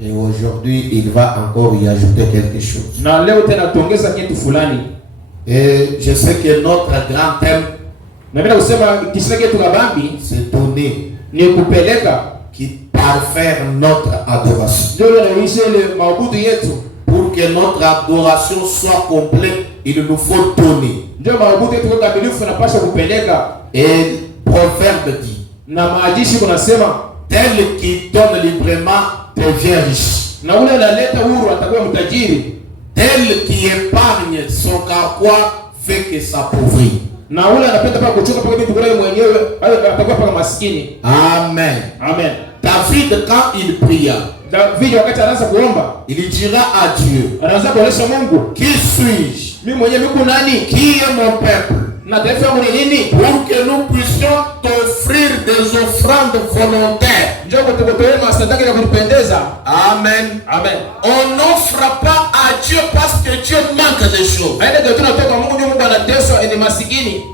Et aujourd'hui, il va encore y ajouter quelque chose. Et je sais que notre grand thème, c'est donner, qui parfaire notre adoration. Pour que notre adoration soit complète, il nous faut donner. Et Proverbe dit, tel qui donne librement devient riche. Tel qui épargne son carquois fait que s'appauvrit. Amen. Amen. David, quand il pria, il dira à Dieu, qui suis-je? Qui est mon peuple? Pour que nous puissions t'offrir des offrandes volontaires. Amen. Amen. On n'offre pas à Dieu parce que Dieu manque de choses.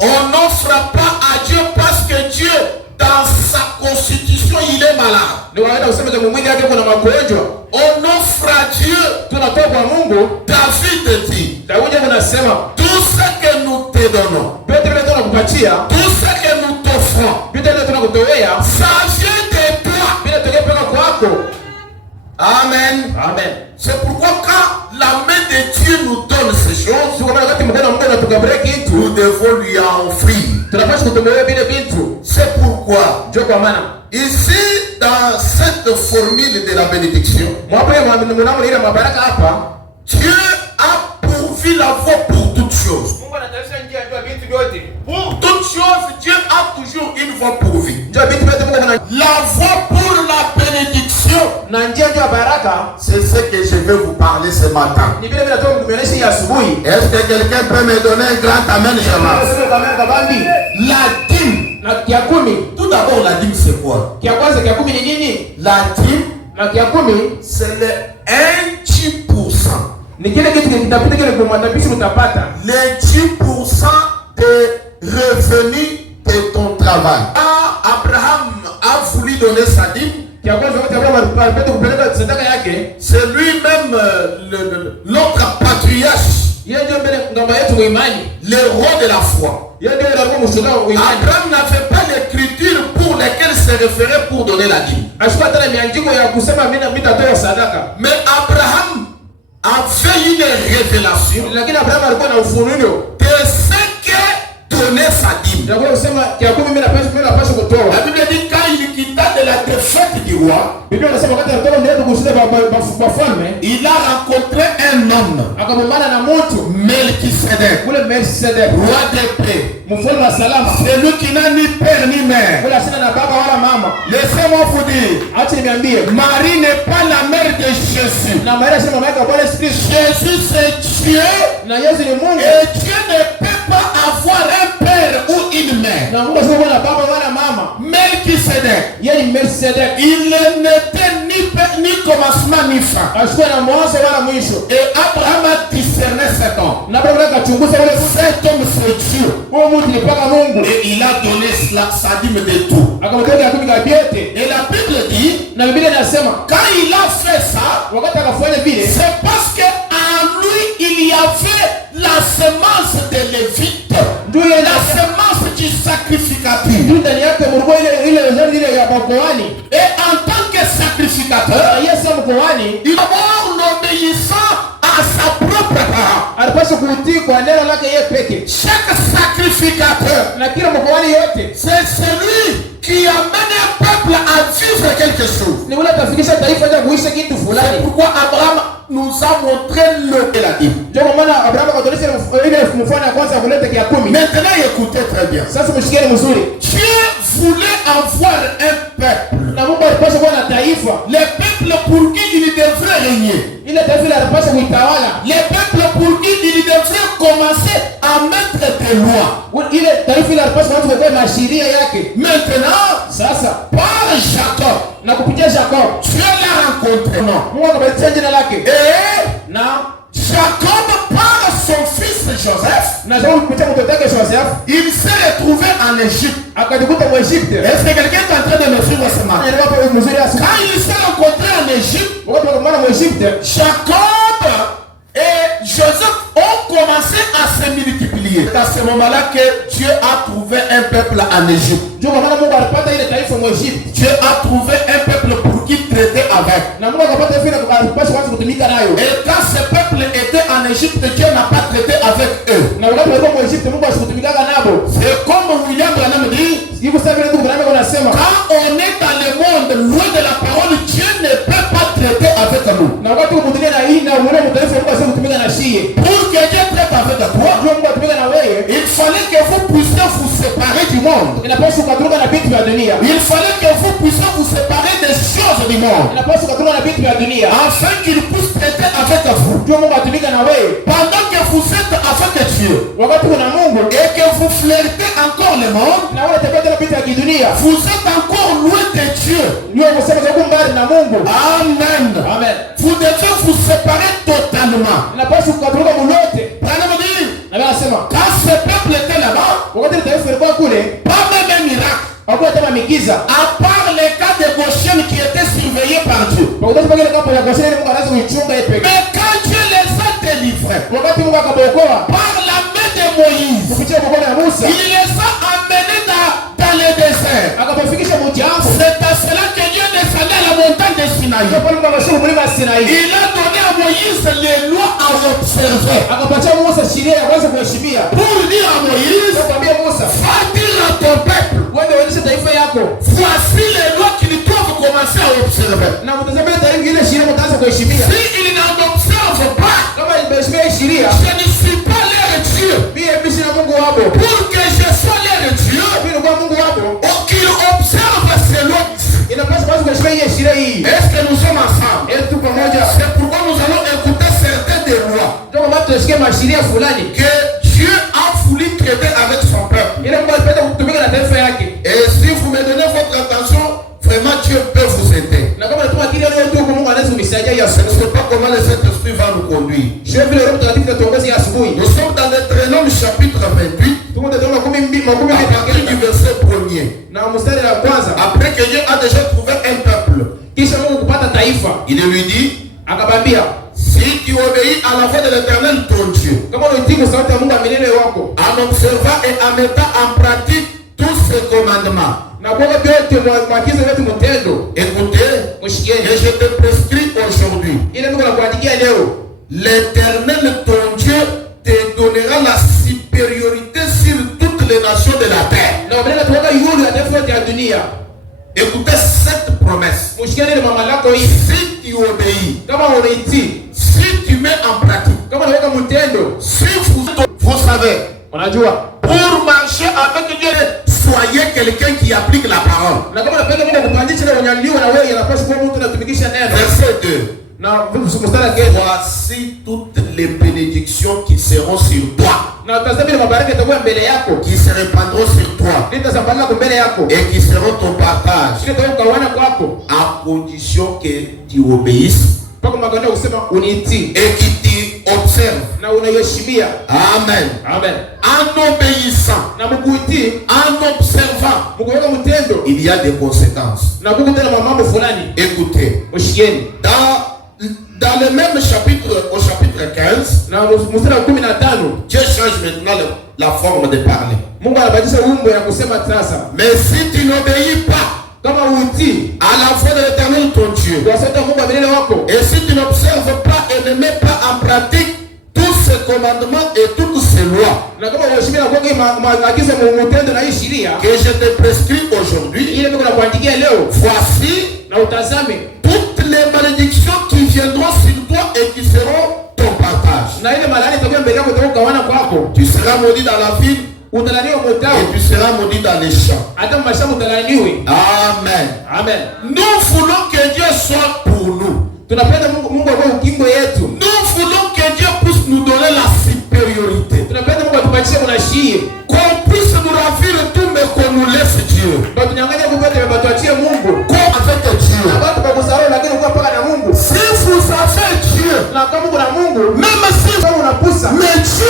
On n'offre pas à Dieu parce que Dieu, dans sa constitution, il est malade. On offre à Dieu. David dit, tout ce que nous te donnons, tout ce que nous t'offrons, ça vient de toi. Amen. Amen. C'est pourquoi quand la main de Dieu nous donne ces choses, nous devons lui en offrir. C'est pourquoi ici, dans cette formule de la bénédiction, Dieu a pourvu la voie pour toutes choses. Pour toutes choses, Dieu a toujours une voie pourvue. La voie pour la bénédiction, c'est ce que je vais vous parler ce matin. Est-ce que quelqu'un peut me donner un grand amen? La dîme. Tout d'abord, la dîme, c'est quoi? La dîme, c'est le 1-10%. Les 10% des revenus de ton travail. Abraham a voulu donner sa dîme. C'est lui-même l'autre patriarche, le roi de la foi. Abraham n'avait pas l'écriture pour laquelle se référait pour donner la dîme. Mais Abraham a fait une révélation de ce que donnait sa dîme. La Bible dit quand il quitta de la défaite du roi, il a rencontré un homme, Melchisedec, roi des paix. C'est lui qui n'a ni père ni mère. Laissez-moi vous dire, Marie n'est pas la mère de Jésus. Jésus c'est Dieu. Et Dieu ne peut pas avoir un père ou une mère. Melchisedec, il n'était ni père ni commencement ni fin. Et Abraham a discerné cet homme. Cet homme c'est Dieu. Et il a donné sa dîme de tout. Et la Bible dit, quand il a fait ça, c'est parce qu'en lui il y avait la semence de Lévite, la semence du sacrificateur. Et en tant que sacrificateur, il va en obéissant à sa propre parole. Chaque sacrificateur, c'est celui qui amène un peuple à vivre quelque chose. C'est pourquoi Abraham nous a montré le la dîme. Maintenant écoutez très bien. Dieu voulait avoir un peuple. Les peuples pour qui il devrait régner. Les peuples pour qui il devrait commencer à mettre des lois. Maintenant, par Jacob, Dieu l'a rencontré. Non. Et Jacob, par son fils Joseph, Joseph, il s'est retrouvé en Égypte. Égypte. Est-ce que quelqu'un est en train de me suivre ce matin? Quand il s'est rencontré en Égypte, Jacob et Joseph ont commencé à se multiplier. C'est à ce moment-là que Dieu a trouvé un peuple en Égypte. Dieu a trouvé un peuple pour qui traiter avec. Et quand ce peuple était en Égypte, Dieu n'a pas traité avec eux. C'est comme William Branham dit, quand on est dans le monde loin de la parole, Dieu ne peut pas traiter avec nous. Pour que Dieu traite avec toi, il fallait que vous puissiez vous séparer du monde. Il fallait que vous puissiez vous séparer des choses du monde, afin qu'il puisse traiter avec vous. Pendant que vous êtes avec Dieu et que vous flirtez encore le monde, vous êtes encore loin de Dieu. Amen. Vous devez vous séparer totalement. Quand ce peuple était là-bas, pas même un miracle, à part les cas de Goshen qui étaient surveillés par Dieu. Mais quand Dieu les a délivrés par la main de Moïse, il les a amenés dans le désert. C'est à cela que Dieu descendait à la montagne de Sinaï. Il a donné à Moïse les lois à observer. Pour dire à Moïse, va dire à ton peuple, voici les lois qu'ils doivent commencer à observer. Si ils n'en observent pas, je ne suis pas leur Dieu. Pour que je sois leur Dieu, qu'ils observent ces lois. Est-ce que nous sommes ensemble? C'est pourquoi nous allons écouter certaines des lois que Dieu a voulu traiter avec son peuple. Et si vous me donnez votre attention, vraiment Dieu peut vous aider. Je ne sais pas comment le Saint-Esprit va nous conduire. Nous sommes dans Deutéronome chapitre 28. À partir du verset 1er. Après que Dieu a déjà trouvé un peuple, il lui dit, si tu obéis à la voix de l'Éternel ton Dieu, en observant et en mettant en pratique tous ses commandements, écoutez, et je te prescris aujourd'hui, l'Éternel ton Dieu te donnera la supériorité sur toutes les nations de la terre. Écoutez cette promesse. Si tu obéis, si tu mets en pratique, si vous savez, pour marcher avec Dieu, soyez quelqu'un qui applique la parole. Verset 2. Voici toutes les bénédictions qui seront sur toi, qui se répandront sur toi et qui seront ton partage, à condition que tu obéisses et que tu observes. Amen. En obéissant, en observant, il y a des conséquences. Écoutez, dans le même chapitre, au chapitre 15, Dieu change maintenant la forme de parler. Mais si tu n'obéis pas à la voix de l'Éternel ton Dieu, et si tu n'observes pas et ne mets pas en pratique tous ces commandements et toutes ces lois que je te prescris aujourd'hui, voici toutes les malédictions qui viendront sur toi et qui seront ton partage. Tu seras maudit dans la ville et tu seras maudit dans les champs. Amen. Nous voulons que Dieu soit pour nous. Nous voulons que Dieu puisse nous donner la supériorité. Qu'on puisse nous ravir tout, mais qu'on nous laisse Dieu. Comme avec Dieu. Si vous avez Dieu, même si mais Dieu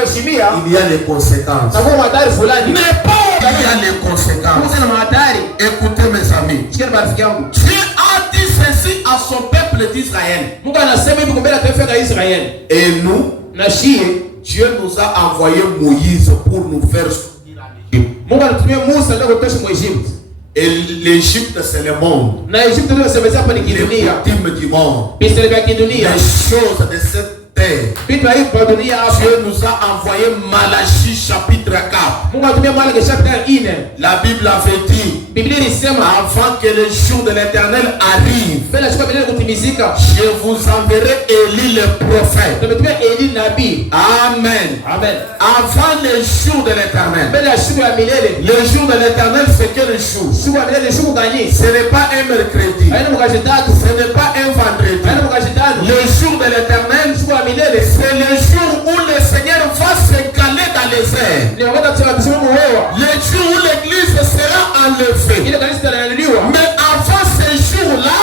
kumheshimia, il y a les conséquences. na kwa hatari fulani. Mais pas il y a les conséquences. Kuna hatari. Écoutez mes amis. Sikia marafiki yangu. Dieu a dit ceci à son peuple d'Israël. Mungu anasema hivi kumbele taifa la Israeli. Et nous, Dieu nous a envoyé Moïse pour nous faire sortir en Égypte. Mungu anatumia Musa ndio kutoka Egypte. Et l'Égypte c'est le monde. Na Egypte ndio semeza hapa ni kidunia. Les coutumes du monde. Pesa ya kidunia. Les choses de cette terre. Dieu nous a envoyé Malachie chapitre 4. Mungu anatumia Malaki chapitre 4. La Bible avait dit, Biblia ilisema avant que le jour de l'Éternel arrive, je vous enverrai Élie le prophète. Amen. Amen. Avant le jour de l'Éternel. Le jour de l'Éternel, c'est quel jour? Ce n'est pas un mercredi. Ce n'est pas un vendredi. Le jour de l'Éternel, c'est le jour où le Seigneur va s'incarner dans les airs. Le jour où l'Église sera enlevée. Mais avant ce jour-là,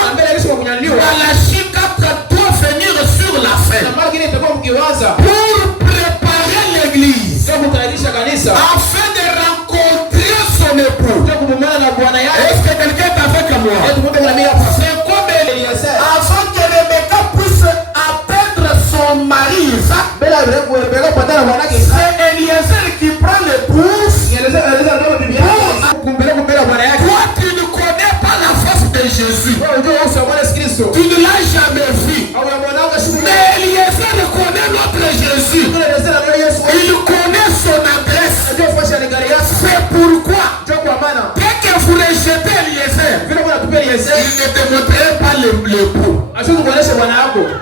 Malachie 4 doit venir sur la scène pour préparer l'Église afin de rencontrer son époux. Est-ce que quelqu'un est avec moi? C'est comme avant que Rebecca puisse atteindre son mari Isaac, c'est Eliezer qui prend l'épouse. Toi, tu ne connais pas la face de Jésus. Tu ne l'as jamais vu. Mais Eliezer connaît notre Jésus. Il connaît son adresse. C'est pourquoi, dès que vous rejetez Eliezer, il ne démontrerait pas l'époux.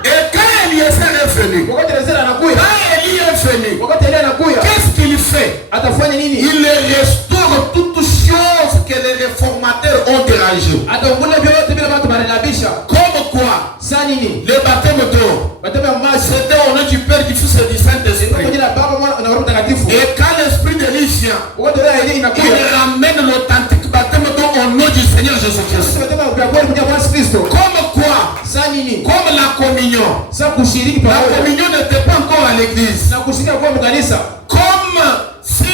Et quand Eliezer est venu, qu'est-ce qu'il fait? Il restaure toutes choses que les réformateurs ont dérangées. Comme quoi? Le baptême d'eau, c'était au nom du Père, du Fils et du Saint-Esprit. Et quand l'Esprit de lui vient, il ramène l'authentique baptême d'eau au nom du Seigneur Jésus-Christ. Comme quoi? Comme la communion. La communion n'était pas encore à l'église. Comme si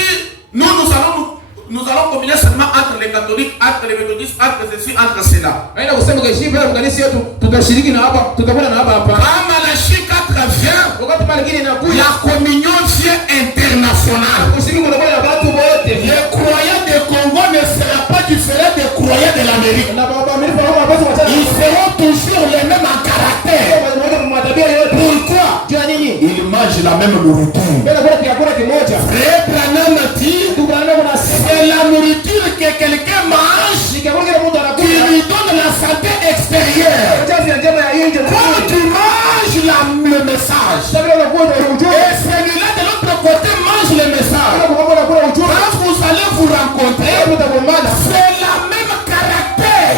nous allons communier seulement entre les catholiques, entre les méthodistes, entre ceci, entre cela. Quand Malachie 4 vient, la communion vient internationale. Les croyants du Congo ne seront pas différents des croyants de l'Amérique. Ils seront toujours les mêmes en caractère. Pourquoi? Ils mangent la même nourriture. Frère Branham dit, c'est la nourriture que quelqu'un mange qui lui donne la santé extérieure. Quand tu manges le message, et celui-là de l'autre côté mange le message, quand vous allez vous rencontrer, c'est la même caractère.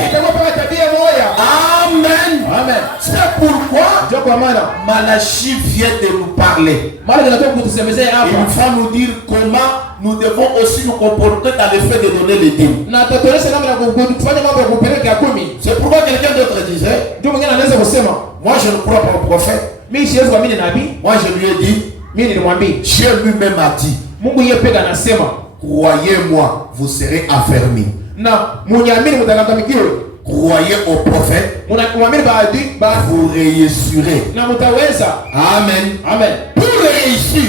Amen. C'est pourquoi Malachie vient de nous parler. Il va nous dire comment nous devons aussi nous comporter dans le fait de donner les dîmes. C'est pourquoi quelqu'un d'autre disait, moi je ne crois pas au prophète. Moi je lui ai dit, Dieu lui-même a dit, croyez-moi, vous serez affermis. Croyez au prophète, vous réussirez. Amen. Pour réussir,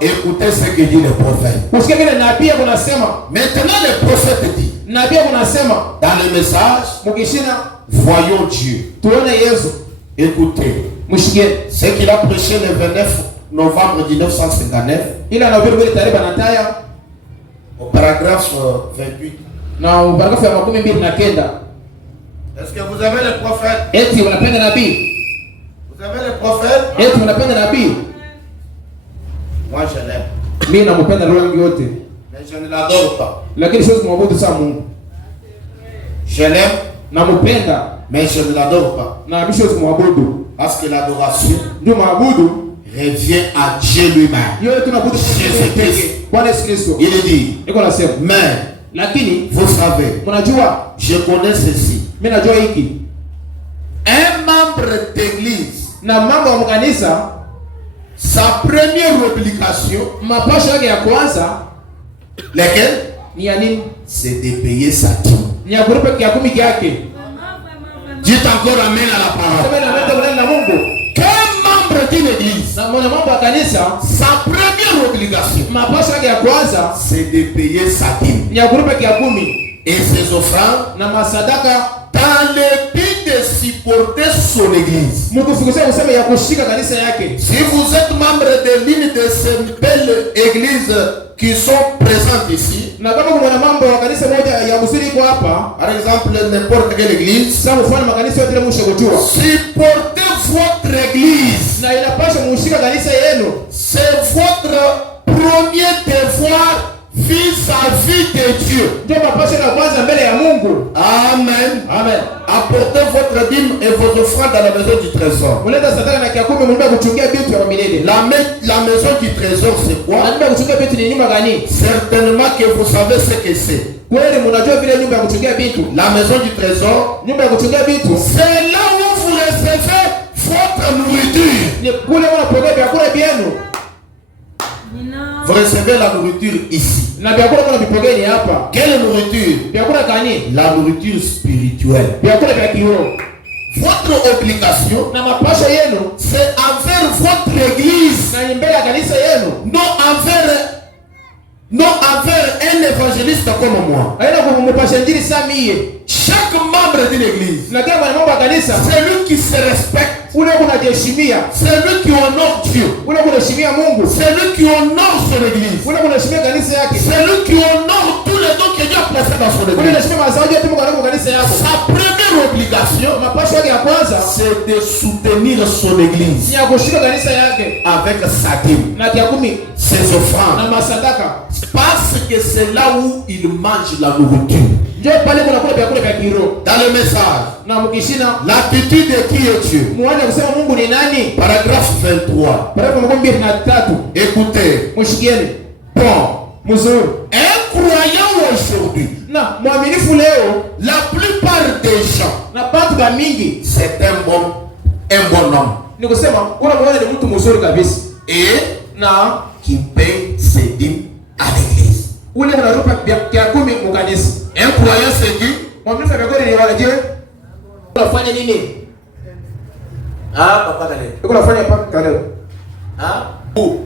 écoutez ce que dit le prophète. Maintenant le prophète dit, dans le message, voyons Dieu. Écoutez, ce qu'il a prêché le 29 novembre 1959, au paragraphe 28. Est-ce que vous avez le prophète? Vous avez le prophète? Moi je l'aime. Mais je ne l'adore pas. Je l'aime. Mais je ne l'adore pas. Parce que l'adoration revient à Dieu lui-même. Jésus-Christ. Il dit, mais vous savez, je connais ceci. Un membre d'église sa première obligation, mapasho yake ya kwanza laquelle? ni ya nini? C'est de payer sa dîme. Ni ya kulipa kia 10 yake. Dites encore amen à la parole. Sema na mtu ndani na Mungu. Qu'un membre d'une église, Na mwana mambo ya kanisa, sa première obligation, mapasho yake ya kwanza c'est de payer sa dîme ni ya kulipa kia 10 et ses offrandes na masadaka dans le but de supporter son église. mkufikisha kusema ya kushika kanisa yake. Si vous êtes membre de l'une de ces belles églises qui sont présentes ici, Na kama kuna mambo ya kanisa moja ya mzuri kwa hapa, par exemple n'importe quelle église, sasa mfano makanisa yote mwisho kujua. supportez votre église. Na inapaswa mushika kanisa yenu. C'est votre premier devoir vis-à-vis de Dieu. Ndio mapasho ya kwanza mbele ya Mungu. Amen. Amen. Apportez votre dîme et vos offrandes dans la maison du trésor. Muleta sadaka na kia 10 mnataka kuchungia vitu vya milele. La maison du trésor, c'est quoi? Anataka kuchungia vitu ni nyumba gani? Certainement que vous savez ce que c'est. Kweli mnajua vile nyumba ya kuchungia vitu. La maison du trésor, Nyumba ya kuchungia vitu c'est là où vous recevez votre nourriture. ni kule unapokea vyakula vyenu. Vous recevez la nourriture ici. Na vyakula kuna vipokea ni hapa. Quelle nourriture? Vyakula gani? La nourriture spirituelle. Vyakula vya kiroho. Votre obligation, Na mapasho yenu c'est envers votre église, na ni mbele ya kanisa yenu. non envers un évangéliste comme moi. Haina kumpasha injili samie. Chaque membre d'une église, Na kama ni mambo ya kanisa, c'est lui qui se respecte, ule kunajiheshimia. c'est lui qui honore Dieu, Ule kunaheshimia Mungu. c'est lui qui honore son église, Ule kunaheshimia kanisa yake. c'est lui qui honore tous les dons que Dieu a placés dans son Ule église. kunaheshimia mazao yote Mungu anako kanisa yako. Sa première obligation, Mapasho yake ya kwanza c'est de soutenir son église ni ya kushika kanisa yake avec sa dîme, na kia 10 ses offrandes, na masadaka. parce que c'est là où il mange la nourriture. Ndio pale kuna kula vyakula vya kiroho. Dans le message, Na mkishina l'attitude de qui est Dieu. muone kusema Mungu ni nani? Paragraphe 23. Paragrafu 23. Écoutez. Mushikieni. Bon. Mzuri. Un croyant aujourd'hui, Na mwaminifu leo la plupart des gens, na batu ba mingi c'est un bon homme. ni kusema unamuona ni mtu mzuri kabisa. Et Na qui paye ses dîmes à l'église. ule unarupa kia 10 mkanisa. Un croyant se dit, Mwaminifu amekoni ni wanaje? Unafanya nini? ah, papa Kale. Uko unafanya mpaka leo. Ah, où?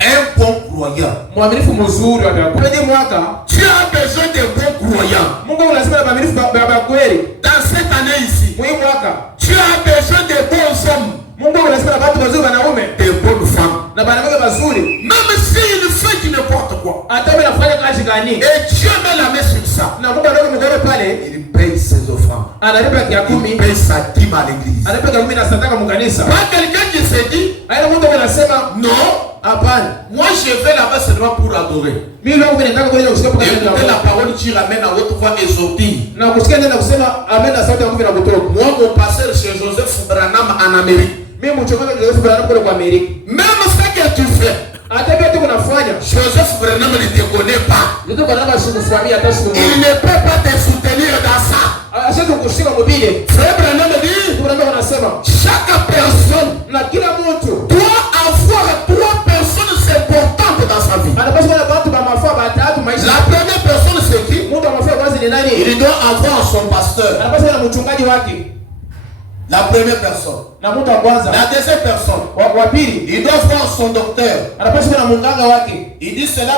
Un bon croyant. Mwaminifu mzuri atakuja mwaka. Tu as besoin de bons croyants. Mungu lazima na mwaminifu baba kweli. Dans cette année ici, Mwi mwaka. tu as besoin de bons hommes, Mungu lazima na watu wazuri wanaume de bonnes femmes. na wanawake wazuri. Même s'il fait du n'importe quoi. Hata mimi nafanya kazi gani? Et Dieu met la main sur ça. Na Mungu anaweka mkono pale, Il paye ses offrandes. analipa kia 10, Il paye sa dîme à l'église. analipa kia 10 na sadaka mkanisa. Pas quelqu'un qui se dit, Haina mtu anasema non, hapana. moi je vais là-bas seulement pour adorer. Mimi leo nataka kwenda kusikia kwa Écoutez kanisa. la parole, tu ramènes à haute voix exortique. Na kusikia neno kusema amen na sauti ya Mungu inakutoka. Moi, mon pasteur chez Joseph Branham en Amérique. Mimi mchungaji wa Yesu Branham kule kwa Amerika. Même ce que tu fais, Hata vile tu unafanya, Joseph Branham ne te connaît pas. ndio kwa nini sikufahamia hata siku Il moja. ne peut pas te soutenir dans ça. Asante kushika mobile. Frère Branham dit, Branham anasema chaque personne na kila mtu doit avoir 3 personnes importantes dans sa vie. anapaswa kuwa na watu wa mafaa matatu maisha. La première personne, c'est qui? Mtu wa mafaa kwanza ni nani? Il doit avoir son pasteur. Anapaswa kuwa na mchungaji wake. La première personne. Na mtu wa kwanza. La deuxième personne, Wa pili il doit voir son docteur. anapaswa kuwa na munganga wake. Il dit cela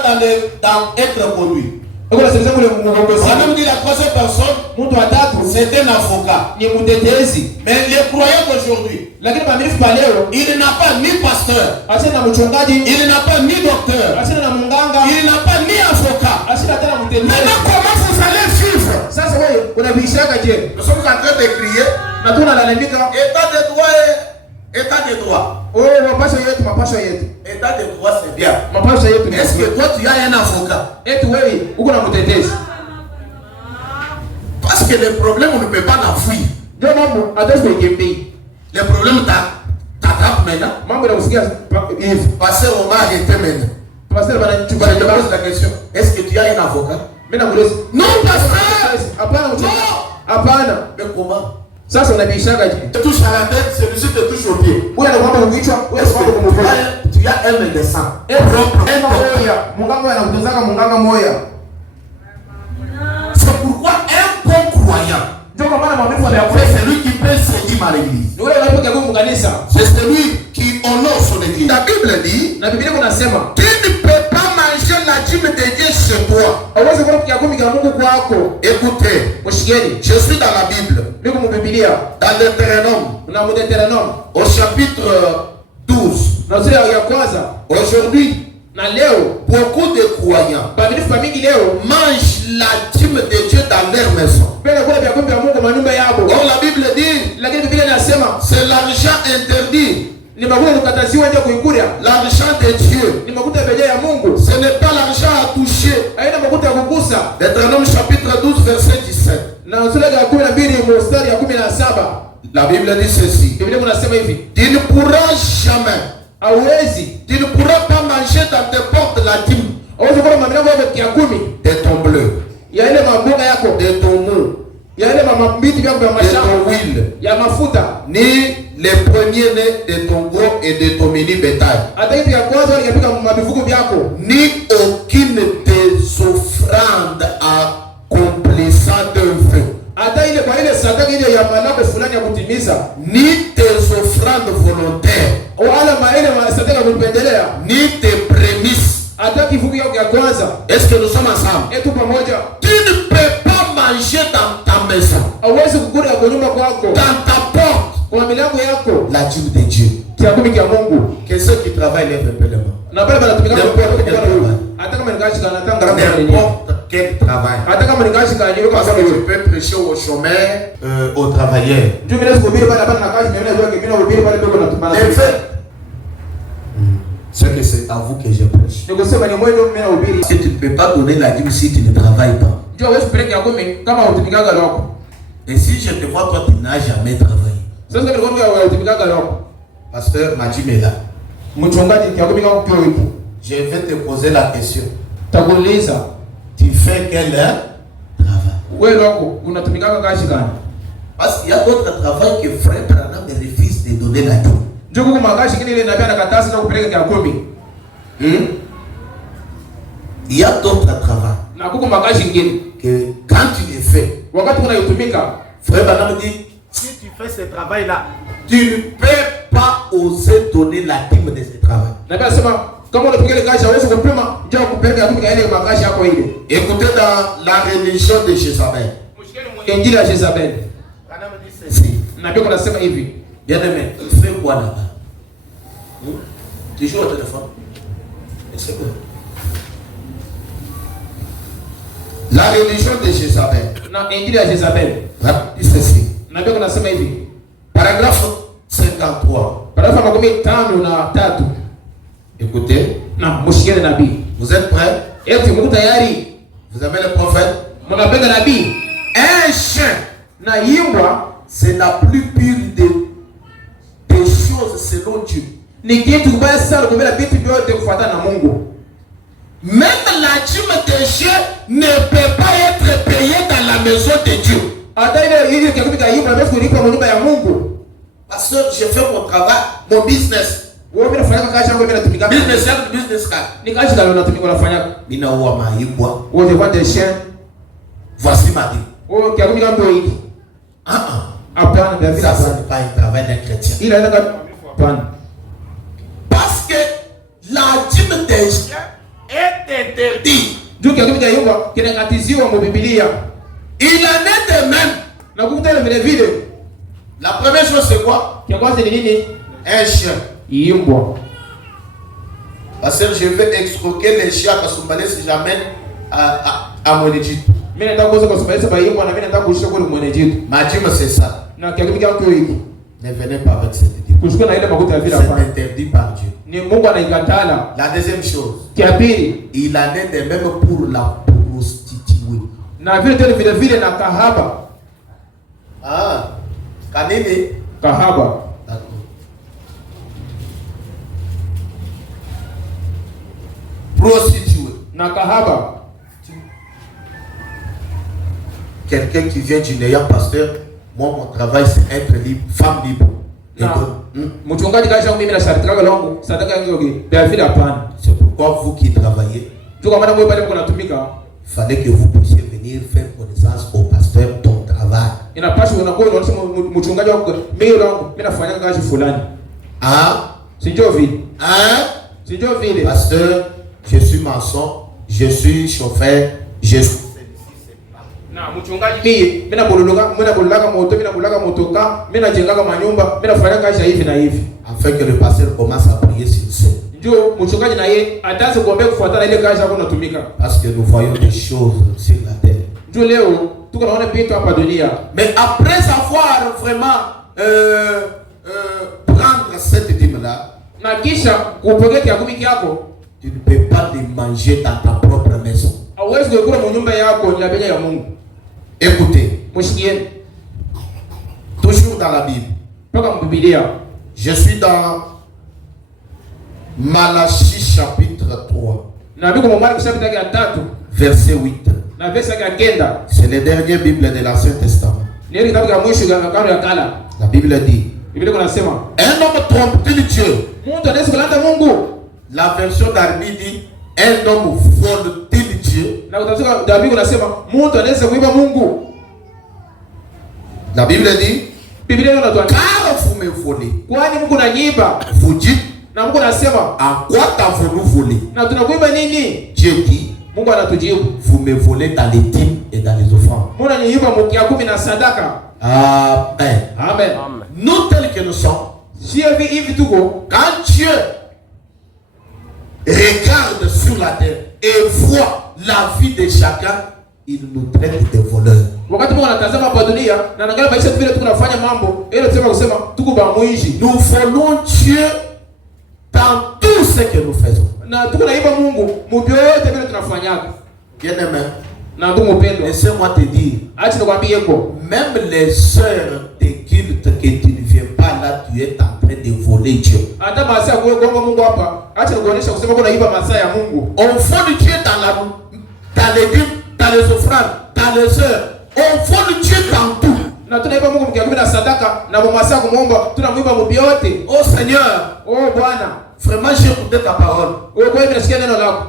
dans être connu. Uko nasikiliza kule mwongozi. On a même dit la troisième personne, Mtu wa tatu c'est un avocat. ni mtetezi. Mais les croyants d'aujourd'hui, Lakini mwaminifu kwa leo il n'a pas ni pasteur, asina na mchungaji, il n'a pas ni docteur, asina na munganga, il n'a pas ni avocat. asina tena mtetezi. Maintenant, comment vous allez vivre? Sasa wewe unabishaka je? Nous sommes en train de crier Na tunalalamika état de droit et état de droit. wewe mapasho yetu, mapasho yetu. État de droit, c'est bien. Mapasho yetu. Est-ce que toi, tu as un avocat? eti wewe uko na mtetezi? Parce que les problèmes, on ne peut pas l'enfuir. Ndio mambo hatuwezi kuikimbia. Les problèmes t'attrapent maintenant. Mambo yanakusikia hivi. Passer au m'a arrêté maintenant. Pastor bana Je te pose la question. Est-ce que tu as un avocat? Mimi nakuuliza. Non, pasteur. Hapana mchungaji. Non. Hapana. Mais comment? Sasa unabishaka je? Tu touches à la tête, celui-ci te touche au pied. Wewe unakwamba ukichwa, wewe unakwamba kumvua. Tu as un médecin. Munganga anakutazaka munganga moya. C'est pourquoi un bon croyant, Ndio kwa maana mwaminifu c'est celui qui peut séduire à l'église. Ni wewe unapokuja kwa kanisa. C'est celui qui honore son église. La Bible dit, Na Biblia kunasema, tu ne peux pas manger la dîme de Dieu chez toi. hauwezi kula kwa kumi kwa Mungu kwako. Écoutez, Mshikeni. je suis dans la Bible, Niko mu Biblia. dans Deutéronome, Na mu Deuteronome. au chapitre 12. Na sura ya kwanza. Aujourd'hui, Na leo beaucoup de croyants Bamilifu mingi leo mangent la dîme de Dieu dans leur maison. penda kula vya kumi vya Mungu kwa nyumba yako. Or la Bible dit, Lakini Biblia inasema c'est l'argent interdit, ni makuta tukataziwa nje kuikulia. l'argent de Dieu. Ni makuta ya ya Mungu. Ce n'est pas l'argent à toucher. Haina makuta ya kugusa. Deutéronome chapitre 12 verset 17. Na sura ya 12 mstari ya 17. La Bible dit ceci. Biblia inasema hivi. Tu ne pourras jamais, Hauwezi. tu ne pourras pas manger dans tes portes la dîme Hauwezi kula mamilioni ya 10 de ton bleu, ya ile mamboga yako, de ton mou, ya ile mabiti vyako vya de mashamba, ton huile, ya mafuta, ni les premiers-nés de ton gros et de ton mini bétail, hata kitu ya kwanza ingepika mabivuko vyako, ni aucune des offrandes accomplissant d'un vœu, hata ile kwa ile sadaka ile ya malako fulani ya kutimiza, ni tes offrandes volontaires, wala maile sadaka ya kupendelea, ni tes prémices. hata kifuko yako ya kwanza. Est-ce que nous sommes ensemble? Etu pamoja. Tu ne peux pas manger dans ta maison, Hauwezi kukula kwa nyumba kwako, dans ta porte, kwa milango yako, la dîme de Dieu. kia kumi kia Mungu. Que ceux qui travaillent lèvent un peu les mains. Na pale banatumika kwa N'importe quel travail. hata kama nikashika na tanga kama nini. N'importe quel travail. Hata kama nikashika ni Parce que tu peux prêcher aux chômeurs, aux travailleurs. ndio mimi nasubiri pale hapa na kazi mimi najua mimi nahubiri pale pale natumana. Les faits, c'est que c'est à vous que je prêche. Nikusema ni mwendo mimi nahubiri. Si tu ne peux pas donner la dîme si tu ne travailles pas. Ndio wewe peleke yako mimi kama utumikaga loko. Et si je te vois, toi, tu n'as jamais travaillé. Sasa ndio wewe utumikaga loko. Pasteur, ma dîme est là. Mchungaji kia kumi kwa hiyo. Je vais te poser la question. Takuuliza, Tu fais quel travail? wewe loko unatumikaga kazi gani? Parce qu'il y a d'autres travails que frère Branham refuse de donner la dîme. Ndio kwa magashi kile ile nabii anakataa sana kupeleka kia kumi. Il y a d'autres travaux Na kuko magashi ngine. que quand tu les fais, Wakati unayotumika, frère Branham dit, si tu fais ce travail-là, tu ne peux pas oser donner la dîme de ce travail. nabii anasema kama unapiga ile kazi hauwezi kupima ndio kupeleka kumi ile magashi yako ile. Écoutez dans la religion de Jézabel. Injili ya Jezabel. Branham dit ceci. Nabii anasema hivi. Bien-aimé, tu fais quoi là-bas? Tu joues au téléphone? Et c'est quoi? La religion de Jézabel. Na injili ya Jezabel. Dit ceci. Nabii anasema hivi. Paragraphe 53. Paragrafu makumi 5 Écoutez. Na mshikeni nabii. Vous êtes prêts? Eti mko tayari? Vous avez le prophète? Mnapenda nabii? Un chien, Na yimbwa c'est la plus pure des choses selon Dieu. ni kitu kibaya sana kumbele vitu vyote kufuatana na Mungu. Même la dîme des chiens ne peut pas être payée dans la maison de Dieu. Hata ile kikubika yimbwa basi kulipa nyumba ya Mungu. Parce que je fais mon travail, mon business. Wewe unafanya kazi yako bila tumika. Business yangu, business card. Ni kazi gani unatumika unafanya? Mina uwa maibwa. Wewe kwa des chiens. Voici ma vie. Wewe kikubika ndio hiki. Hapana, bila Ça, ce n'est pas un travail d'un chrétien. ila ndio hapana. Parce que la dîme des chiens est interdite. Ndio kikubika yimbwa kinakatiziwa mu Biblia. Il en est de même. Na kukuta vile vile. La première chose, c'est quoi? Kia kwanza ni nini? Un chien. Yimbwa. Parce que je vais escroquer les chiens parce qu'on ne si jamais à mon Égypte. Mimi nataka kuweza kusomesha kwa yimbwa na mimi nataka kushika kwa mwenyeji. Ma dîme, c'est ça. Na kikubika kwa hiki. Ne venez pas avec cette dîme. Kushika na ile makuta ya vile C'est hapana. interdit par Dieu. Ni Mungu anaikatala. La deuxième chose, Kia pili, il en est de même pour la prostituée. na vile tena vile vile na kahaba. Kanini? Kahaba. D'accord. Prostituée. Na kahaba. Quelqu'un qui vient du néant, pasteur, Moi, mon travail, c'est être libre, femme libre. C'est pourquoi vous qui travaillez, il fallait que vous puissiez venir faire connaissance au pasteur ton travail. Pasteur, je suis maçon, je suis chauffeur, je suis... Afin que le pasteur commence à prier sur scène. Parce que nous voyons des choses sur la terre. Mais après avoir vraiment prendre cette dîme-là, tu ne peux pas les manger dans ta propre maison. Écoutez, toujours dans la Bible. Je suis dans Malachie chapitre 3, verset 8. C'est le dernier Bible de l'Ancien Testament. La Bible dit: un homme trompe-t-il Dieu? La version d'Arbi dit: un homme vole-t-il Dieu? La Bible dit: car vous me volez. Vous dites: en quoi t'avons-nous volé? Dieu dit: vous me volez dans les dîmes et dans les offrandes. Amen. Nous tels que nous sommes, quand Dieu regarde sur la terre et voit la vie de chacun, il nous traite de voleurs. Nous volons Dieu dans tout ce que nous faisons. Bien-aimé, laissez-moi te dire, même les sœurs de culte que tu ne viens pas là, tu es en train de voler Dieu. On vole Dieu dans les dîmes, dans les offrandes, dans les heures. On vole Dieu dans tout. Oh Seigneur, vraiment j'ai écouté ta parole.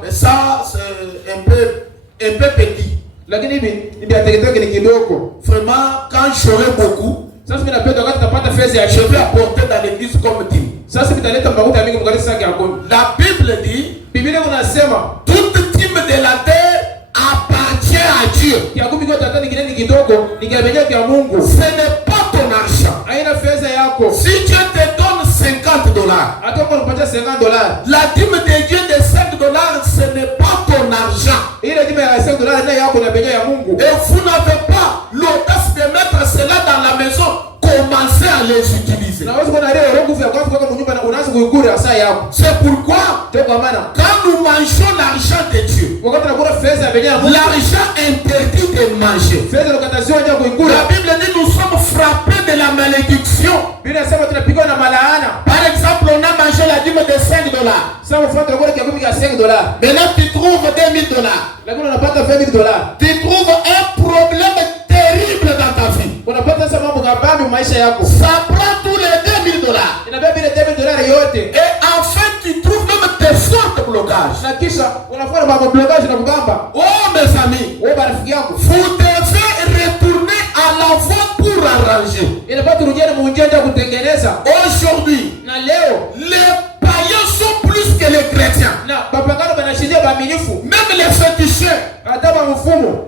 Mais ça c'est un peu petit. Vraiment, quand j'aurai beaucoup, je vais apporter dans l'église comme dit. La Bible dit: toute dîme de la terre appartient à Dieu. Ce n'est pas ton argent. Si Dieu te donne $50, la dîme de Dieu de $5, ce n'est pas ton argent. Et vous n'avez pas l'audace de mettre cela dans la maison. Commencez à les utiliser. C'est pourquoi quand nous mangeons l'argent de Dieu, l'argent interdit de manger. La Bible dit: nous sommes frappés de la malédiction. Par exemple, on a mangé la dîme de $5. Maintenant tu trouves $2000. Tu trouves un problème terrible dans ta vie. Ça prend tous les $2000. Et enfin tu trouves même des sortes de blocages. Oh mes amis, vous devez retourner à la voie pour arranger. Aujourd'hui, les païens sont plus que les chrétiens. Même les féticheurs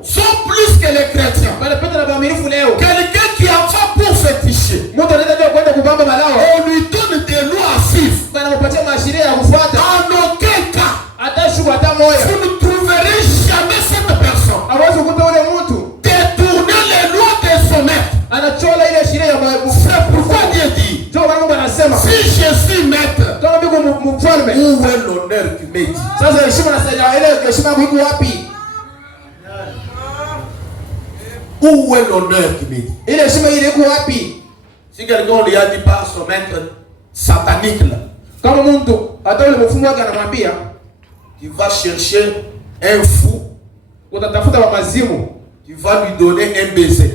sont plus que les chrétiens. Quelqu'un qui en va pour féticher, on lui donne des lois à suivre. En aucun cas, vous ne trouverez jamais cette personne détourner les lois de son maître. C'est pourquoi Dieu dit: si je suis maître, où est l'honneur qui m'est dit? Où est l'honneur qui m'est dit? Si quelqu'un lui a dit par son maître satanique là, tu vas chercher un fou, tu vas lui donner un baiser.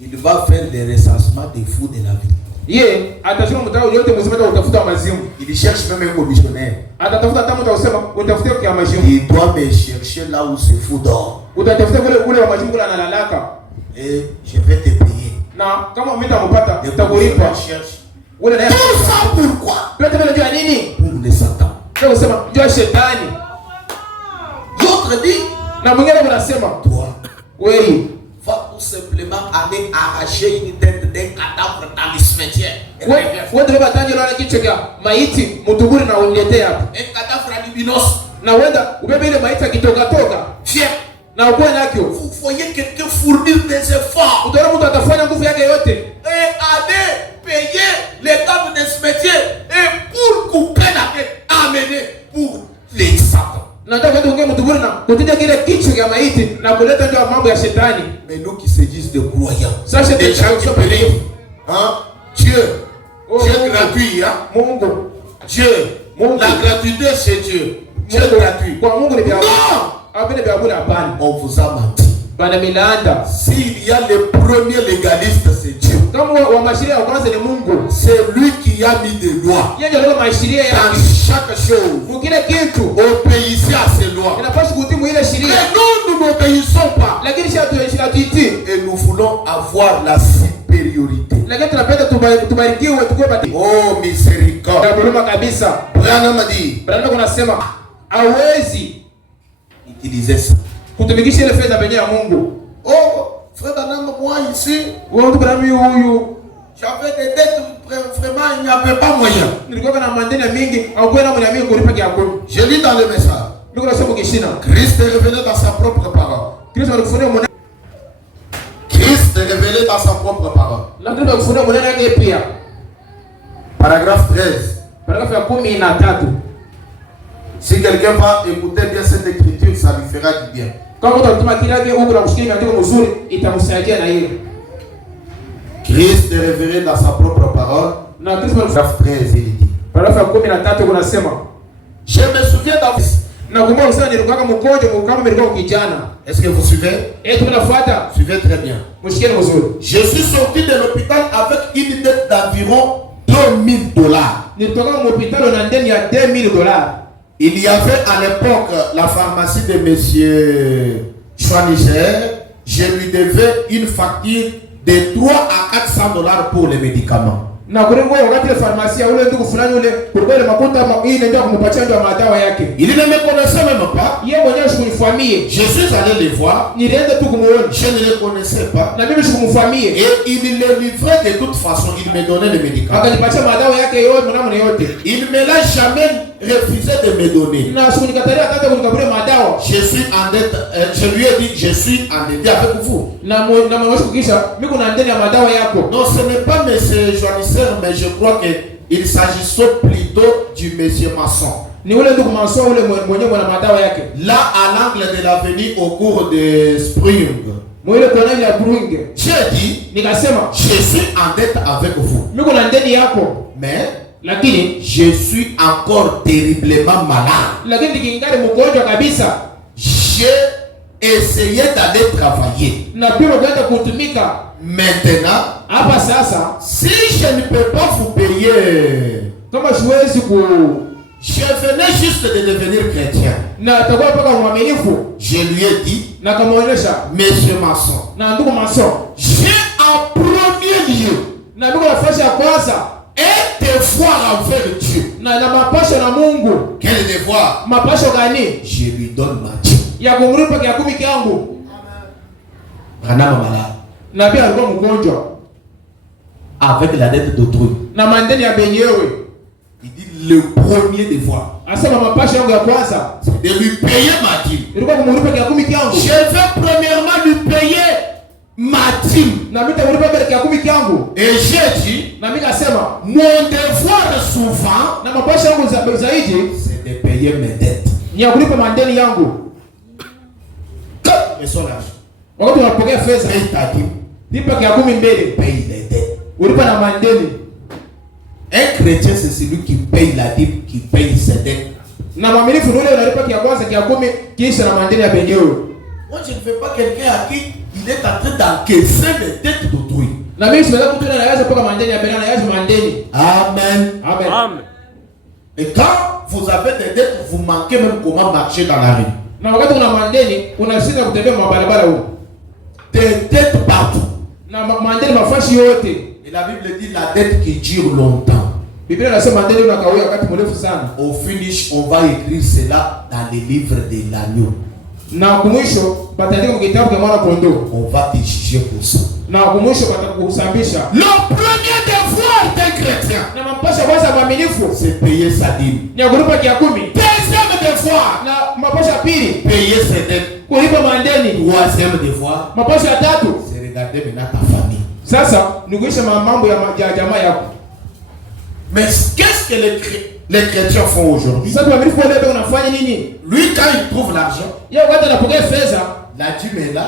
il va faire des recensements des fous de la vie. Ye atashika mtao yote mzima utafuta mazimu. Il cherche même un missionnaire. Atatafuta tamu utasema utafuta kwa mazimu. Il doit me chercher là où ce fou dort. Utatafuta kule wa mazimu kule analalaka. Et je vais te payer. Na kama mimi nitampata nitakulipa. Ule naye. Tout ça pourquoi? Yote unajua nini? Pour les Satan. Ndio usema ndio shetani. L'autre dit, Na mwingine anasema toi, wewe va tout simplement aller arracher une tête d'un cadavre dans le cimetière. wewe ndio batangi leo kichwa cha maiti mtuguri na uniletee hapa. Un cadavre albinos. Na wenda ubebe ile maiti akitoka toka. Viens. Na uko nakyo. Vous voyez quelqu'un fournir des efforts. Utaona mtu atafanya nguvu yake yote. Et aller payer les cadavres de cimetière et pour couper la tête, amener pour les Satan. Nataka tuongee mtuguri na kutetea kile kichwa cha maiti na kuleta ndio mambo ya shetani. Mais nous qui se disent de croyants, Ça c'est des gens qui believent, hein? Dieu, Dieu Mungu. gratuit, hein? Mungu. Dieu, Mungu. la gratuité c'est Dieu. Dieu gratuit. Kwa Mungu ni vya. Non! Abene vya bure hapana. On vous a menti. Bana milanda. S'il y a le premier légaliste, c'est Dieu. Kama wa mashiria ya kwanza ni Mungu. C'est lui qui a mis des lois. Yeye ndio mashiria Dans yake. chaque chose, Ukile kitu obéissez à ces lois. inapaswa kutimu ile Mais sheria. nous n'obéissons pas. Lakini sisi hatuitii. Et nous voulons avoir la supériorité. Lakini tunapenda tubarikiwe tukue bati. Oh, miséricorde. Huruma kabisa. Branham a dit, Brando kunasema hawezi utilisez ça. kutumikisha ile fedha penye ya Mungu. Oh, frère Branham, moi ici, Wewe mtu kama huyu j'avais des dettes, vraiment, il n'y avait pas moyen. nilikuwa na mandeni mingi au kwa na mwenye mingi kulipa kiako. Je lis dans le message. Niko nasema kishina. Christ est révélé dans sa propre parole. Kristo alikufunia mwana. Christ est révélé dans sa propre parole. Na ndio alikufunia mwana yake pia. Paragraphe 13. Paragrafu ya 13. Si quelqu'un va écouter bien cette écriture, ça lui fera du bien. Kama mtu anatuma kile yake huko na kusikia maandiko mzuri itamsaidia na yeye. Christ est révélé dans sa propre parole. Na Kristo Paragraphe 13, il dit. paragrafu ya 13 kunasema Je me souviens d'avoir... nakumbuka sana nilikuwa mgonjwa kama nilikuwa kijana. Est-ce que vous suivez? Tunafuata. Suivez très bien. Mshikeni mzuri. Je suis sorti de l'hôpital avec une dette d'environ $2000. Nilitoka hospitali na ndeni ya $2000. Il y avait à l'époque la pharmacie de monsieur Schwaniger. Je lui devais une facture de 3 à $400 pour les médicaments. Na kurengo wakati ile farmasia ule ndugu fulani ule kulikuwa ile makuta hii ndio kumpatia ndio madawa yake. Il ne me connaissait même pas. Yeye mwenyewe sikumfahamie. Je suis allé les voir. Nilienda tu kumuona. Je ne les connaissais pas. Na mimi sikumfahamie. Et il les livrait de toute façon. Il me donnait les médicaments. Akanipatia madawa yake yote mwanamune yote. Il me l'a jamais refusé de me donner. Na sikunikatalia hata kunikaburia madawa. Je suis en dette. Je lui ai dit je suis en dette avec vous. Na mwezi kukisha mimi kuna ndeni ya madawa yako. Non, ce n'est pas monsieur Joannisseur, mais je crois que il s'agissait plutôt du monsieur maçon. Ni ule ndugu maso ule mwenyewe mwana madawa yake. Là à l'angle de l'avenue au cours de Spring. Mwile kona ya Brunge. J'ai dit Nikasema je suis en dette avec vous. mimi kuna ndeni yako. Mais Lakini je suis encore terriblement malade. lakini nikingali mgonjwa kabisa. J'ai essayé d'aller travailler. Na pia kwenda kutumika. Maintenant, Hapa sasa si je ne peux pas vous payer, kama siwezi ku je venais juste de devenir chrétien. na takuwa paka mwaminifu Je lui ai dit, na kamaonyesha monsieur maçon, na ndugu maso j'ai en premier lieu na ndugu nafasi ya kwanza un devoir envers Dieu. na mapasho na Mungu. Quel devoir? Mapasho gani? Je lui donne ma dîme. Ya kumlipa kia 10 yangu. Branham malade. Na pia alikuwa mgonjwa Avec la dette d'autrui. na mandeni ya benyewe. Il dit le premier devoir, Asema mapasho yangu ya kwanza c'est de lui payer ma dîme. ilikuwa kumlipa kia 10 yangu. Je vais premièrement lui payer ma dîme. Na mimi nitamlipa bila kia 10 yangu. Et j'ai dit, Na mimi kasema mon devoir souvent, na mapasho yangu zaidi c'est de payer mes dettes. ni ya kulipa mandeni yangu. Et son argent. Wakati unapokea fedha, Paye ta dîme, lipa kia 10 mbele. paye les dettes. Ulipa na mandeni. Un chrétien, c'est celui qui paye la dîme, qui paye ses dettes. Na mwaminifu ndio unalipa kia kwanza kia 10 kisha na mandeni ya benyewe. Moi, je ne veux pas quelqu'un à qui il il est en train d'encaisser les dettes d'autrui. Na mimi siweza kutuna na yaje paka mandeni ya bela na yaje mandeni. Amen. Amen. Amen. Et quand vous avez des dettes, vous manquez même comment marcher dans la rue. Na wakati una mandeni, unashinda kutembea mabarabara huko. Des dettes partout. Na mandeni mafashi yote. Et la Bible dit la dette qui dure longtemps. Biblia inasema mandeni unakawia wakati mrefu sana. Au finish, on va écrire cela dans les livres de l'agneau. Na kumwisho bataandika kwa kitabu cha mwana kondoo. On va te juger pour ça. Na kumwisho batakusambisha. Le premier devoir d'un chrétien, Na mampasha kwanza mwaminifu C'est payer sa dîme. ni kulipa kia 10. deuxième devoir, Na mapasha pili Payer ses dettes. kulipa mandeni. Troisième devoir, Mapasha ya tatu c'est regarder maintenant ta famille. sasa ni kuisha mambo ya jamaa yako. Mais qu'est-ce que les chrétiens font aujourd'hui? Sasa mwaminifu leo unafanya nini? Lui, quand il trouve l'argent, Yeye wakati anapokea fedha la dîme est là.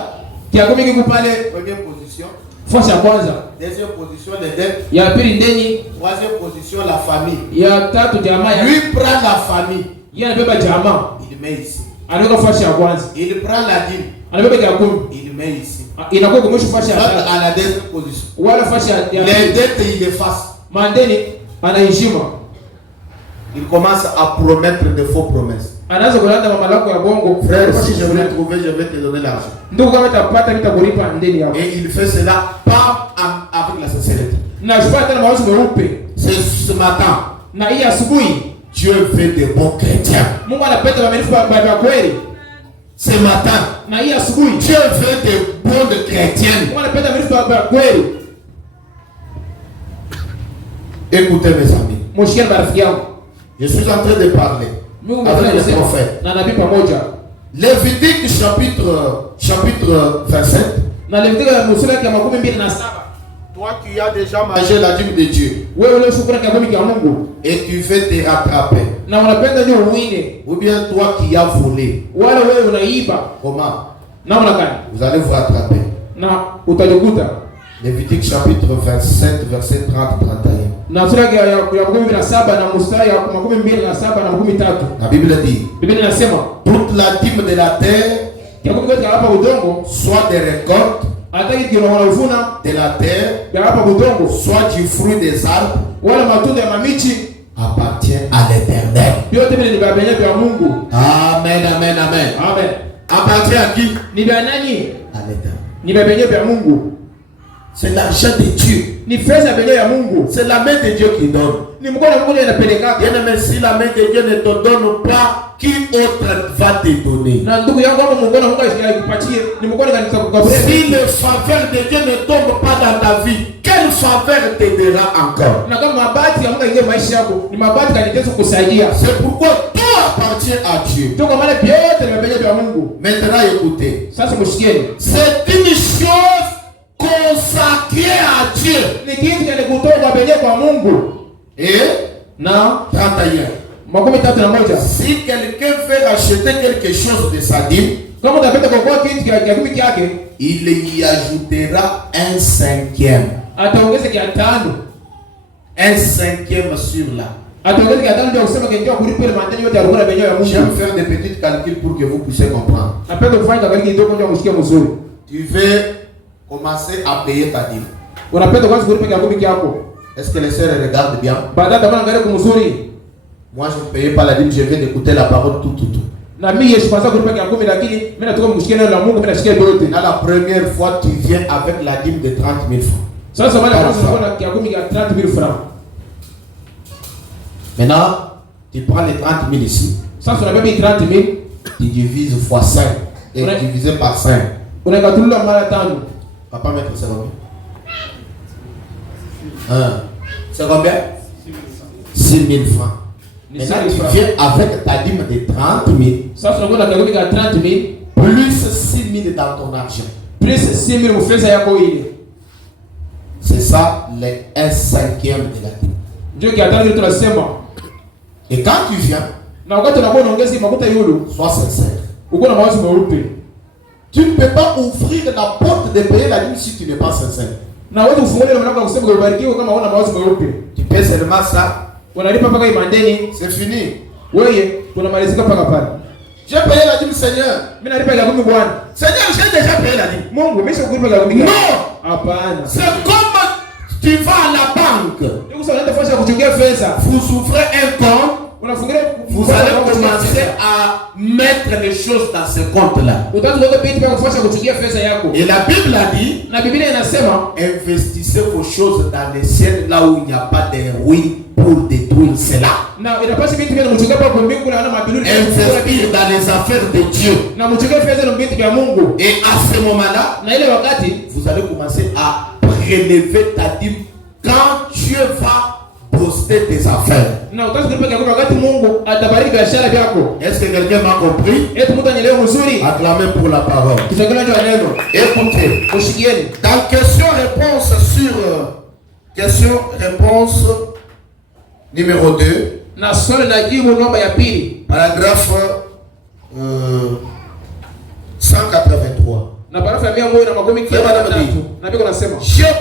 kia 10 kiko pale Première position. fasi ya kwanza, Deuxième position, les dettes. ya pili ndeni, Troisième position, la famille. ya tatu jamaa ya. Lui prend la famille. Yeye anabeba jamaa, Il met ici. anaweka fasi ya kwanza. Il prend la dîme. Anabeba kia 10. Il met ici. Inakuwa kumwisho fasi ya Soit tatu. à la deuxième position. Wala fasi ya Les dettes, il efface. mandeni anaheshima. Il commence à promettre de faux promesses. Anaanza kulanda mama lako ya bongo. Frère, si je vais trouver, je vais te donner l'argent. Ndugu kama utapata nitakulipa ndeni yako. Et il fait cela pas avec la sincérité. Na shipata tena mawazo meupe. C'est ce matin. Na hii asubuhi Dieu veut des bons chrétiens. Mungu anapenda waaminifu wa kweli. Ce matin. Na hii asubuhi Dieu veut des bons chrétiens. Mungu anapenda waaminifu wa kweli. Écoutez mes amis. Mshikeni marafiki yangu. Je suis en train de parler Mungu avec le anasema prophète. na nabii pamoja. Lévitique chapitre 27. Na Levitika ya sura ya 27. Toi qui as déjà mangé la dîme de Dieu Wewe ule shukrani kwa Mungu ya Mungu. et tu veux te rattraper. Na unapenda ndio uwine. Ou bien toi qui as volé. Wala wewe unaiba. Comment? Namna gani? Vous allez vous rattraper. Na utajikuta. Lévitique chapitre 27 verset 30-31. Na sura ya 27 na mstari ya 27 na 13. La Bible dit, Biblia inasema toute la dîme de la terre, kwa kuwa hapa udongo soit des récoltes hataki kinavuna de la terre, ya hapa udongo soit du fruit des arbres, wala matunda ya mamichi appartient à l'Éternel. yote vile ni babenye vya Mungu. Amen, amen, amen. Amen. Appartient à qui? Ni vya nani? À l'Éternel. Ni babenye vya Mungu. C'est l'argent de Dieu. Ni fedha benye ya Mungu. C'est la main de Dieu qui donne. Ni mkono wa Mungu ndiye anapeleka. Bien aimé, si la main de Dieu ne te donne pas, qui autre va te donner? Na ndugu yangu hapo mkono wa Mungu asikupatie. Ni mkono kanisa kukaburia. Si le faveur de Dieu ne tombe pas dans ta vie, quelle faveur t'aidera encore? Na kama mabati ya Mungu ingie maisha yako, ni mabati kanitezo kusaidia. C'est pourquoi tout appartient à Dieu. Ndio kwa maana vyote ni babenye vya Mungu. Maintenant, écoutez. Sasa mshikieni. C'est une chose consacrée à Dieu. Ni kitu cha kutoka kwa babenye kwa Mungu. Et Na 31. 31. Si quelqu'un veut racheter quelque chose de sa dîme, Kama utapenda kwa kitu cha kumi yake, il y ajoutera un cinquième. ataongeza kia 5. Un cinquième sur là. Ataongeza kia 5 ndio kusema kenjua kulipa ile mandeni yote alikuwa benye ya Mungu. J'aime faire des petits calculs pour que vous puissiez comprendre. Napenda kufanya kabisa kidogo ndio mshikie mzuri. Tu veux commencer à payer ta dîme. Unapenda kwanza kulipa kia kumi yako. Est-ce que les sœurs regardent bien? Baada ya kuangalia kumzuri. Moi, je ne payais pas la dîme, je viens d'écouter la parole tout. Na mimi yeshipanza kulipa kia 10 lakini mimi natoka mkushikia neno la Mungu, mimi nashikia yote. Là, la première fois, tu viens avec la dîme de 30 000 francs. Sasa mara kwanza unaona kia 10 ya 30,000 francs. Maintenant, tu prends les 30 000 ici. Sasa unabeba 30,000, Tu divises fois 5 et Ouais. divisé par 5. unakatulula mara 5. Papa, maître, c'est combien? C'est combien? 6 000 francs. Maintenant, tu viens avec ta dîme de 30 000 Sasa unaona kia 10 ya 30,000 plus 6 000 dans ton argent. plus 6,000 mfeza yako ile. C'est ça, les 1/5 de la dîme. Ndio kia 5 tunasema. Et quand tu viens, Na wakati unakuwa unaongeza makuta yulu, sois sincère. uko na mawazo meupe. Tu ne peux pas ouvrir la porte de payer la dîme si tu n'es pas sincère. Na wewe ufungulie mlango wa kusema ubarikiwe kama una mawazo meupe. Tu paies seulement ça, Unalipa paka imandeni, c'est fini. wewe tunamalizika paka pale. J'ai payé la dîme, Seigneur. Mimi nalipa ile 10 Bwana. Seigneur, j'ai déjà payé la dîme. Mungu mimi sikulipa ile 10. Non. Hapana. C'est comme tu vas à la banque. Ndio sasa unaenda fanya kuchungia pesa. Vous ouvrez un compte. Vous allez commencer à mettre les choses dans ce compte-là. Et la Bible a dit, investissez vos choses dans les cieux, là où il n'y a pas de ruines pour détruire cela. Investir dans les affaires de Dieu. Et à ce moment-là, vous allez commencer à prélever ta dîme quand Dieu va poster tes affaires. Est-ce que quelqu'un m'a compris? Acclamez pour la parole. Écoutez, dans question-réponse sur question-réponse numéro 2, paragraphe 183. Je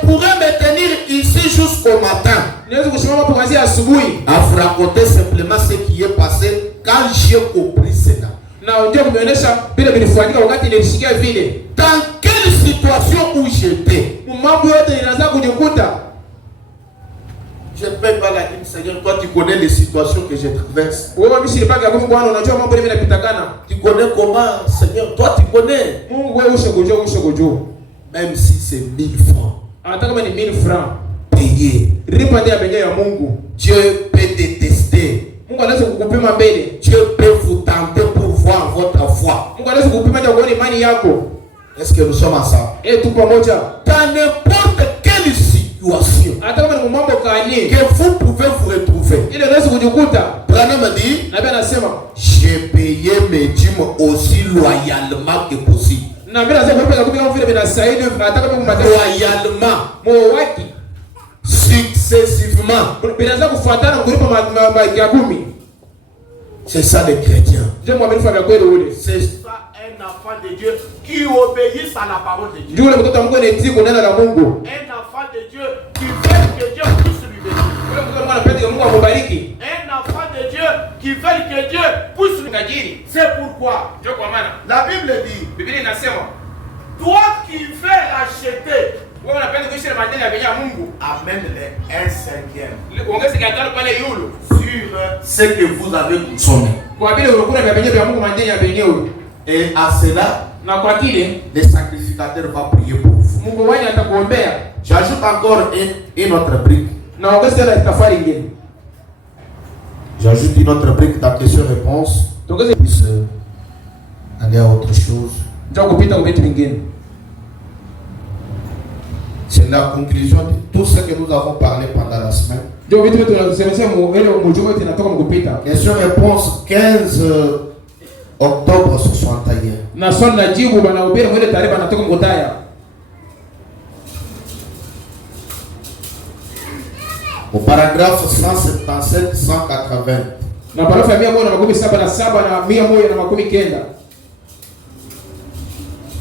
pourrais me tenir ici jusqu'au matin à vous raconter simplement ce qui est passé quand j'ai compris cela. Dans quelle situation où j'étais? Je ne paye pas la dîme, Seigneur. Toi, tu connais les situations que je traverse. Tu connais comment, Seigneur. Toi, tu connais. Même si c'est 1000 francs. Payé. Dieu peut détester. Dieu peut vous tenter pour voir votre foi. Est-ce que nous sommes ensemble? Dans n'importe quelle situation que vous pouvez vous retrouver. Branham dit, j'ai payé mes dîmes aussi loyalement que possible. Loyalement. Successivement. C'est ça les chrétiens. C'est ça un enfant de Dieu qui obéit à la parole de Dieu. Un enfant de Dieu qui veut que Dieu puisse lui bénir. Un enfant de Dieu qui veut que Dieu puisse lui bénir. C'est pourquoi la Bible dit, toi qui veux racheter, amène-les un cinquième sur ce que vous avez consommé. Et à cela, les sacrificateurs vont prier pour vous. J'ajoute encore une autre brique. J'ajoute une autre brique dans question-réponse. Puisse aller à autre chose. C'est la conclusion de tout ce que nous avons parlé pendant la semaine. Question-réponse 15 octobre 61. Au paragraphe 177, 180.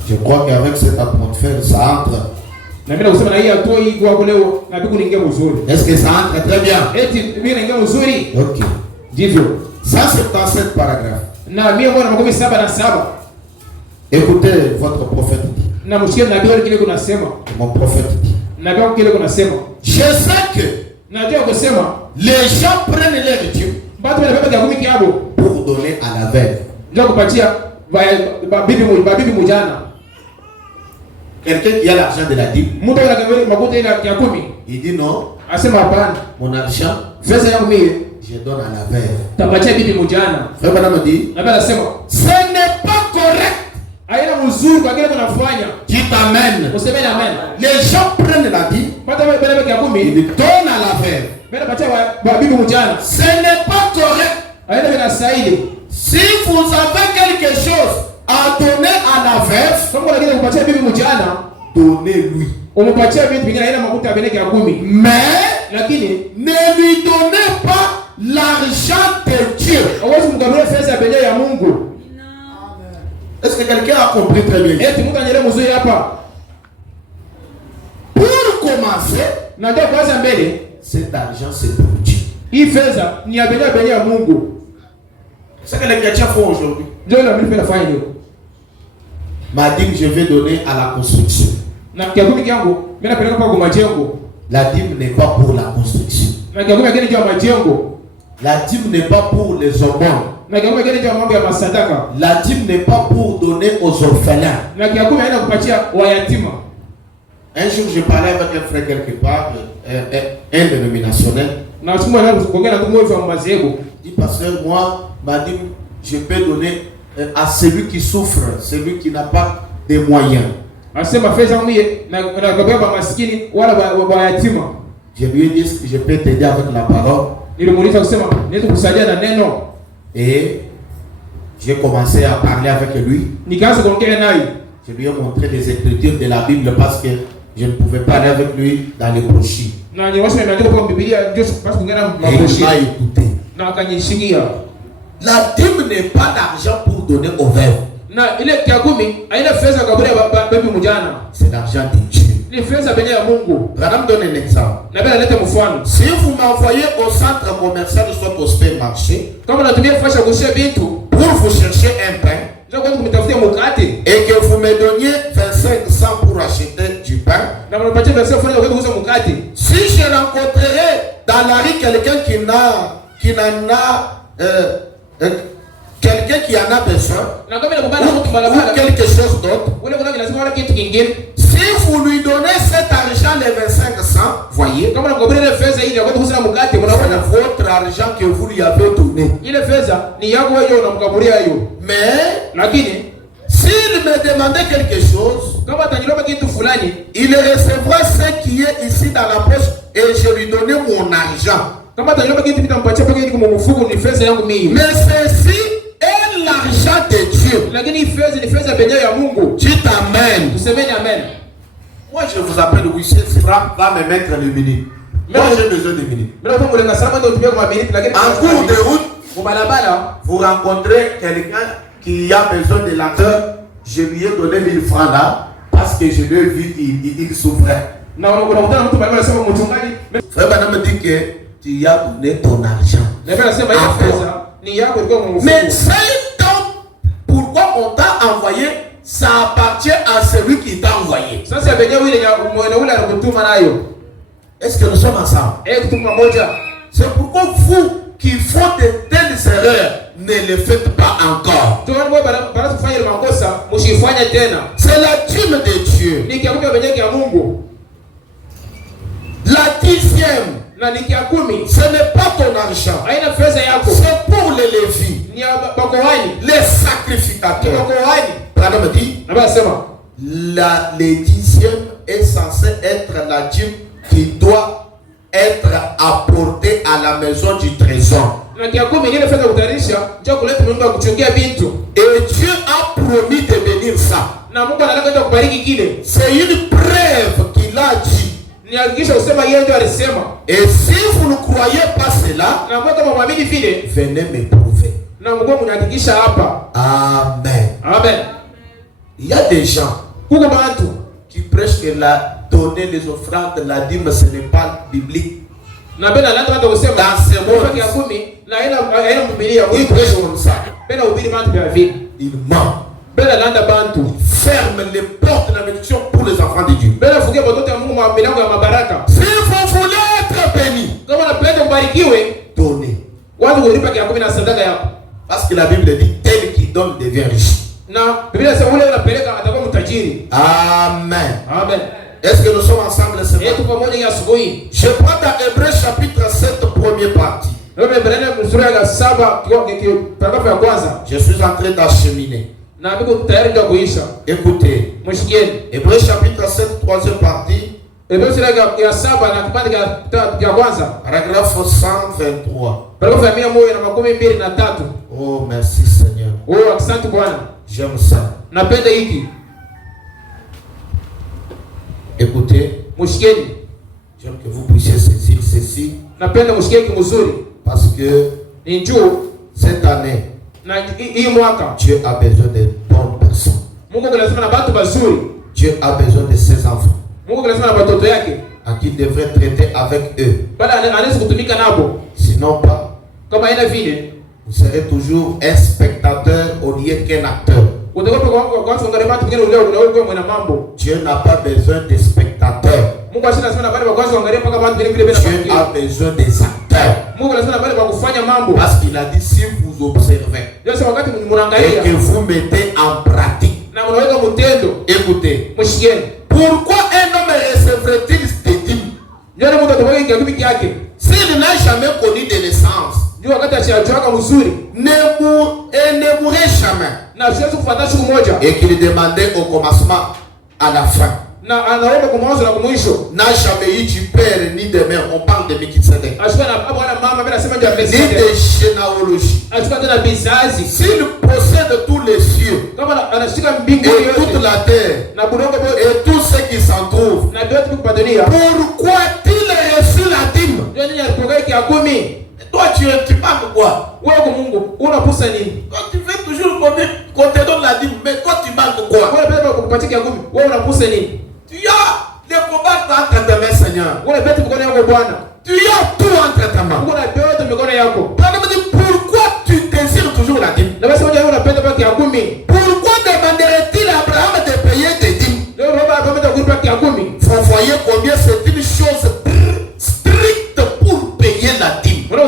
Je crois qu'avec cette atmosphère, ça entre. Est-ce que ça entre très bien? Ok. 177 paragraphes. Écoutez votre prophète dit. Mon prophète dit. Je sais que les gens prennent leur Dieu pour donner à la veille. Quelqu'un qui a l'argent de la dîme, il dit non, mon argent, je donne à la veille. Frère Madame dit, ce n'est pas correct. Qui t'amène. Les gens prennent la dîme, ils donnent à la veille. Ce n'est pas correct. Si vous avez quelque chose à donner à la veuve, donnez-lui. Mais ne lui donnez pas l'argent de Dieu. Est-ce que quelqu'un a compris très bien? Pour commencer, cet argent c'est pour Dieu. C'est que les chrétiens font aujourd'hui. Ndio ile mimi nafanya leo. Ma dîme, je vais donner à la construction. Na kiakumi kyangu mimi napeleka kwa majengo. La dîme n'est pas pour la construction. Na kiakumi kile cha majengo. La dîme n'est pas pour les aumônes. Na kiakumi kile cha mambo ya masadaka. La dîme n'est pas pour donner aux orphelins. Na kiakumi haina kupatia wayatima. Un jour, je parlais avec un frère quelque part, un dénominationnel. Na siku moja kuongea na mtu wa mazego. Il dit, pasteur, moi, ma dîme, je peux donner à celui qui souffre, celui qui n'a pas de moyens. Asema fedha mie na kubeba maskini wala wayatima. Je lui ai dit que je peux t'aider avec la parole. Nilimuuliza kusema niweze kusaidia na neno. Et j'ai commencé à parler avec lui. Nikaanza kuongea naye. Je lui ai montré les écritures de la Bible parce que je ne pouvais pas aller avec lui dans les brochures. Na niwasha nimeandika kwa Biblia ndio basi kuongea na Et il brochures. m'a écouté. Na akanishikia. La dîme n'est pas d'argent pour donner aux veuves. Na ile kiakumi haina fedha kaburi ya baby mjana. C'est l'argent de Dieu. Ni fedha benye ya Mungu. Madame donne un exemple. Na bila leta mfano. Si vous m'envoyez au centre commercial, soit au supermarché, Kama natumia fasha kushia vitu, pour vous chercher un pain, ndio kwa kumtafutia mkate. et que vous me donniez 25 cents pour acheter du pain, Na mnapatia pesa fulani kwa kuuza mkate. si je rencontrerai dans la rue quelqu'un quelqu'un qui en a besoin, Na kama nakubana mtu ou barabara, quelque chose d'autre, ule kuna lazima wala kitu kingine. si vous lui donnez cet argent, les 25 cents, voyez, Kama nakubana ile fedha ile kwa kuuza mkate, c'est mnaona votre argent que vous lui avez donné. ile fedha ni yako wewe unamkaburia hiyo. Mais Lakini s'il me demandait quelque chose, kama atanilomba kitu fulani, il recevra ce qui est ici dans la poche et je lui donnais mon argent. kama atanilomba kitu nitampatia peke yake kwa mfuko, ni fedha yangu mimi. Mais ceci est l'argent de Dieu. Lakini fedha ni fedha benyewe ya Mungu. Dites amen. Tusemeni amen. Moi je vous appelle Wissé Sira va me mettre le minute. Moi j'ai besoin de minutes. Mimi naomba mlenga salama ndio tumie kwa minute, lakini En cours de route, kwa barabara vous rencontrez quelqu'un qui a besoin de l'acteur. Je lui ai donné 1000 francs là parce que je l'ai vu, il souffrait. na unakutana mtu barabara anasema mchungaji, Frère Banam me dit que tu as donné ton argent. na mimi nasema hiyo fedha ni yako ilikuwa kwa mfuko. Mais c'est donc pourquoi on t'a envoyé, ça appartient à celui qui t'a envoyé. Sasa benyewe ile ya ule alikutuma nayo. Est-ce que nous sommes ensemble? Kutuma moja. C'est pourquoi vous qui font de telles erreurs, ne le faites pas encore. Tuone mwe bara kufanya makosa, msifanye tena. C'est la dîme de Dieu. Ni kiakume benyewe ya Mungu. La 10e, Na ni kia 10. ce n'est pas ton argent. Haina fedha yako. C'est pour les Lévites, Ni ya bakohani. les sacrificateurs. Bakohani. Pardon me dit, Na basi sema, les 10e est censé être la dîme qui doit être apportée à la maison du trésor. na kia 10 ile fedha kutarisha, njoo kuleta Mungu akuchungia vitu. Et Dieu a promis de bénir ça. Na Mungu anataka kubariki kile. C'est une preuve qu'il a dit. Ni hakikisha usema yeye ndio alisema. Et si vous ne croyez pas cela, Na kwa kama muamini vile, venez me prouver. na Mungu mnahakikisha hapa. Amen. Amen. Il y a des gens Kuko bantu qui prêchent que donner les offrandes, la dîme, ce n'est pas biblique. na bena landa watu kusema Dans ce monde, kia 10 na ina Biblia ils prêchent comme ça. bena ubiri bantu bya vile. Ils mentent. Bena landa bantu. Ferment les portes de la bénédiction pour les enfants de Dieu. Bena fukia watoto wa Mungu milango ya mabaraka. Si vous voulez être béni, Kama unapenda ubarikiwe, donnez. watu ulipa kia 10 na sadaka yako. Parce que la Bible dit, tel qui donne devient riche. Na Biblia inasema ule unapeleka atakuwa mtajiri. Amen. Amen. Est-ce que nous sommes ensemble ce matin? Tuko pamoja ya asubuhi. Je prends dans Hébreux chapitre 7, première partie. Ndio Biblia sura ya 7 paragrafu ya kwanza. Je suis en train d'acheminer. Na biko tayari ndio kuisha. Écoutez, Mshikieni. Hébreux chapitre 7, troisième partie, Biblia sura ya 7 na kipande cha kwanza. paragraphe 123. Paragrafu ya 123. Oh, merci Seigneur. Oh, asante Bwana. J'aime ça. Napenda hiki. Écoutez, Mshikieni. j'aime que vous puissiez saisir ceci Napenda mshikieni mzuri. parce que Ni njoo cette année, na hii mwaka Dieu a besoin de bonnes personnes. Mungu lazima na watu wazuri. Dieu a besoin de ses enfants Mungu lazima na watoto yake. à qui il devrait traiter avec eux. Bali anaweza kutumika nabo. Sinon pas, Kama haina vile, Vous serez toujours un spectateur au lieu qu'un acteur. Dieu n'a pas besoin de spectateurs. Dieu a besoin des acteurs. Parce qu'il a dit si vous observez et que vous mettez en pratique. Écoutez. Pourquoi un homme recevrait-il des dîmes s'il n'a jamais connu de naissance? Ne mourrait jamais. Et qu'il demandait au commencement à la fin. N'a jamais eu du père ni de mère. On parle de Melchisedec. Ni de généalogie. S'il possède tous les cieux et toute la terre et tout ce qui s'en trouve, pourquoi a-t-il reçu la dîme? Toi tu manques quoi? Toi tu veux toujours qu'on te donne la dîme, mais toi tu manques quoi? Tu as les combats entre tes mains, Seigneur. Tu as tout entre tes mains. Pourquoi tu désires toujours la dîme? Pourquoi demanderait-il à Abraham de payer des dîmes? Vous voyez combien c'est une chose stricte pour payer la dîme. C'est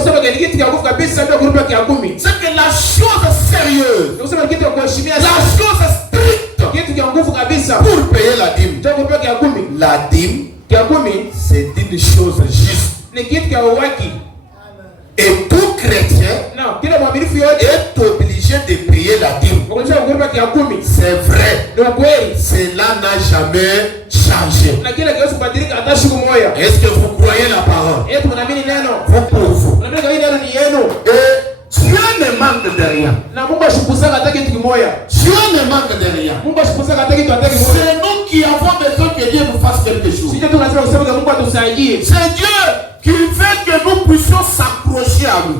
que la chose sérieuse, la chose stricte pour payer la dîme. La dîme, c'est une chose juste. Et tout chrétien est obligé de payer la dîme. C'est vrai. Cela n'a jamais changé. Est-ce que vous croyez la parole? Vous pour vous. Dieu ne manque de rien. Dieu ne manque de rien. C'est nous qui avons besoin que Dieu nous fasse quelque chose. C'est Dieu qui veut que nous puissions s'approcher à lui.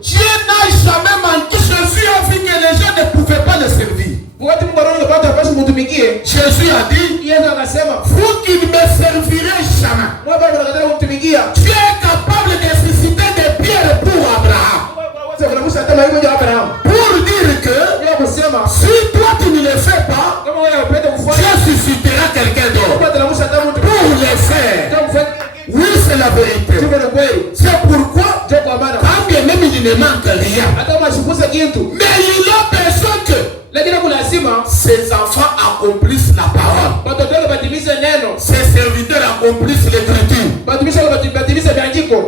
Dieu n'a jamais menti. Jésus a vu que les gens ne pouvaient pas le servir. Jésus a dit, vous qui ne me servirez jamais. Dieu est capable de susciter des pierres pour Abraham. Pour dire que si toi tu ne le fais pas, Dieu suscitera quelqu'un d'autre pour le faire. Oui, c'est la vérité. C'est pourquoi, quand bien même il ne manque rien, mais il a besoin que ses enfants accomplissent la parole. Ses serviteurs accomplissent l'écriture.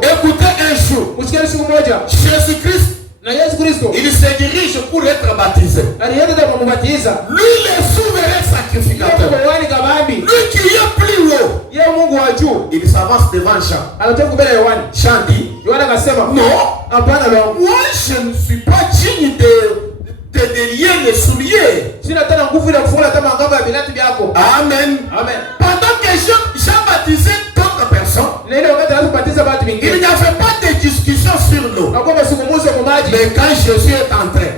Écoutez un jour, Jésus-Christ, il se dirige pour être baptisé. Lui, le souverain sacrificateur, lui qui est plus haut, il s'avance devant Jean. Jean dit, non, moi je ne suis pas digne de délier les souliers. Amen. Pendant que Jean baptisait d'autres personnes, il n'y avait pas de discussion sur l'eau. Mais quand Jésus est entré,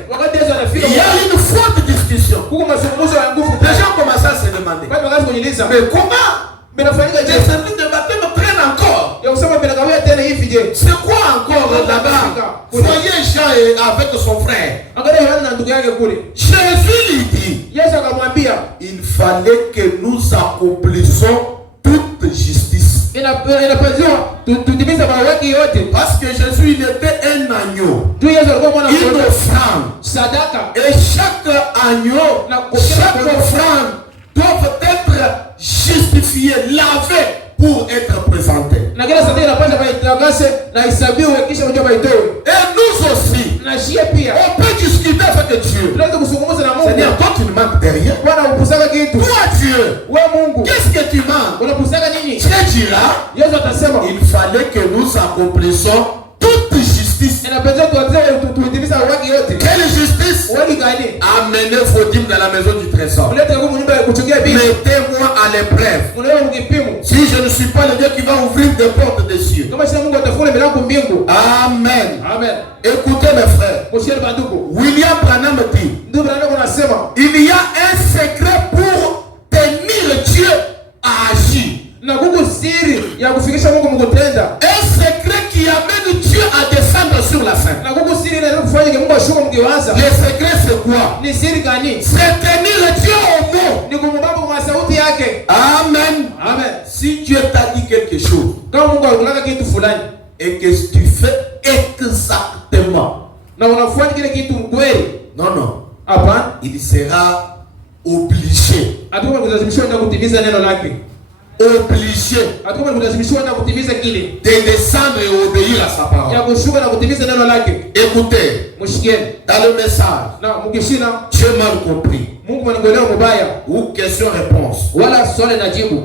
il y a une forte discussion. Les gens commencent à se demander, mais comment les services de baptême prennent encore? C'est quoi encore là-bas? Voyez Jean avec son frère. Jésus lui dit, il fallait que nous accomplissions toute justice. Parce que Jésus, il était un agneau, une offrande. Et chaque agneau, chaque offrande doit être justifié, lavé pour être présenté. Et nous aussi, on peut discuter avec Dieu. Seigneur, toi tu ne manques de rien. Toi Dieu, qu'est-ce que tu manques? Dieu dira, il fallait que nous accomplissions toute justice. Quelle justice? Amenez vos dîmes dans la maison du trésor. Mettez-moi à l'épreuve. Si je ne suis pas le Dieu qui va ouvrir des portes des cieux. Amen. Écoutez mes frères. William Branham dit, il y a un secret pour tenir Dieu à agir. Un secret qui amène Dieu à descendre monte sur la scène. Na kuku siri na kufanya ke Mungu ashuka mkiwaza. Le secret c'est quoi? Ni siri gani? C'est tenir Dieu au mot. Ni kumubamba kwa sauti yake. Amen. Amen. Si Dieu t'a dit quelque chose, Kama Mungu alikulaga kitu fulani et que tu fais exactement, na unafanya kile kitu kweli, non, hapana, il sera obligé. Atakuwa kulazimishwa na kutimiza neno lake. Obligé Atakuwa kulazimishwa na kutimiza kile. De descendre et obéir à sa parole. Ya kushuka na kutimiza neno lake. Écoutez, Mshikieni. dans le message, Na mkishina j'ai mal compris. Mungu mwanangolewa mbaya. Ou question-réponse. Wala swali na jibu.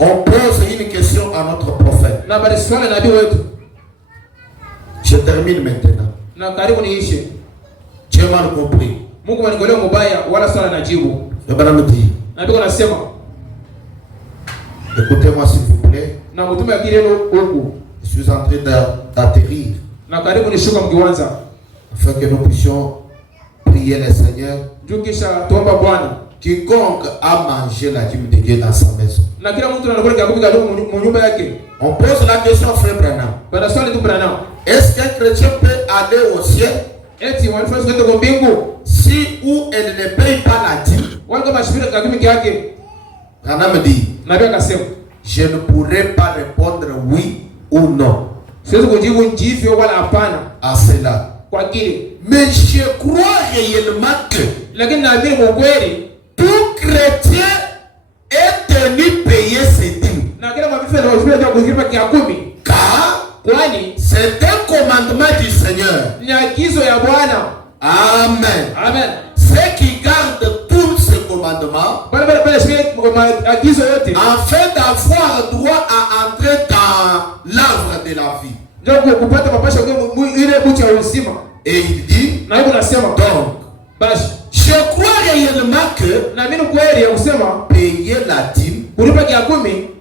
On pose une question à notre prophète. Na bali swali nabii wetu. Je termine maintenant. Na karibu niishe. J'ai mal compris. Mungu mwanangolewa mbaya wala swali na jibu. Le bonhomme dit. Nabii anasema, écoutez-moi s'il vous plaît. Na mtume akili huku. Je suis en train d'atterrir. Na karibu nishuka mkiwanza. Afin que nous puissions prier le Seigneur. Ndio kisha tuomba Bwana. Quiconque a mangé la dîme de Dieu dans sa maison. Na kila mtu anakula kaburi kadogo mnyumba yake. On pose la question, frère Branham. Bana swali tu Branham. Est-ce qu'un chrétien peut aller au ciel Eti wanafanya kwenda kwa mbingu si ou elle ne paye pas la dîme? wale kama shibira kaburi yake. Branham dit, Nabii akasema, je ne pourrai pas répondre oui ou non siwezi kujibu ndivyo wala hapana à cela. kwa kile. Mais je crois réellement que Lakini naamini kwa kweli tout chrétien est tenu payer ses dîmes. na kila mwabifu na wajibia kwa kulipa kia 10. Car Kwani c'est un commandement du Seigneur. ni agizo ya Bwana. Amen. Amen. Ceux qui gardent tous ces commandements Bale shibia agizo yote afin d'avoir droit à entrer dans l'arbre de la vie. ndio kupata mapasho kwa ile bucha ya uzima. Et il dit, Na hiyo nasema donc, basi je crois réellement que naamini kweli ya kusema payer la dîme kulipa kia 10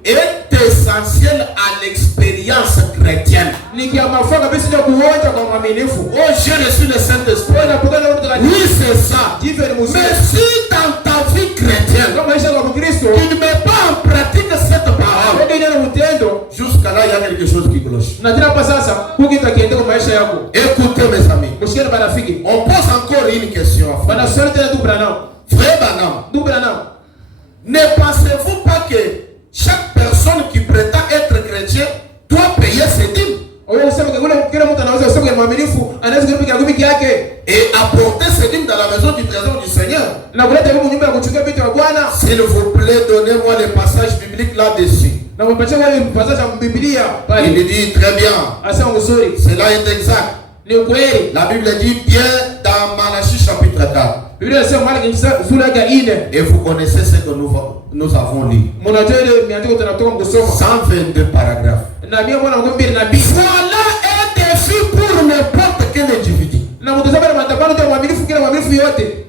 est essentiel à l'expérience chrétienne. ni kia mafaa kabisa ya kuonja kwa mwaminifu. Oh, j'ai reçu le Saint-Esprit. Oui, c'est ça. Mais si dans ta vie chrétienne, tu ne mets pas en pratique cette parole, jusqu'à là, il y a quelque chose qui cloche. Écoutez, mes amis, on pose encore une question. Frère Branham, ne pensez-vous pas que chaque personne qui prétend être chrétien doit payer ses dîmes et apporter ses dîmes dans la maison du trésor du Seigneur? S'il vous plaît, donnez-moi les passages bibliques là-dessus. Il dit très bien, cela est exact. La Bible dit bien dans Malachie chapitre 4. Et vous connaissez ce que nous avons lu. 122 paragraphes. Voilà un défi pour n'importe quel individu.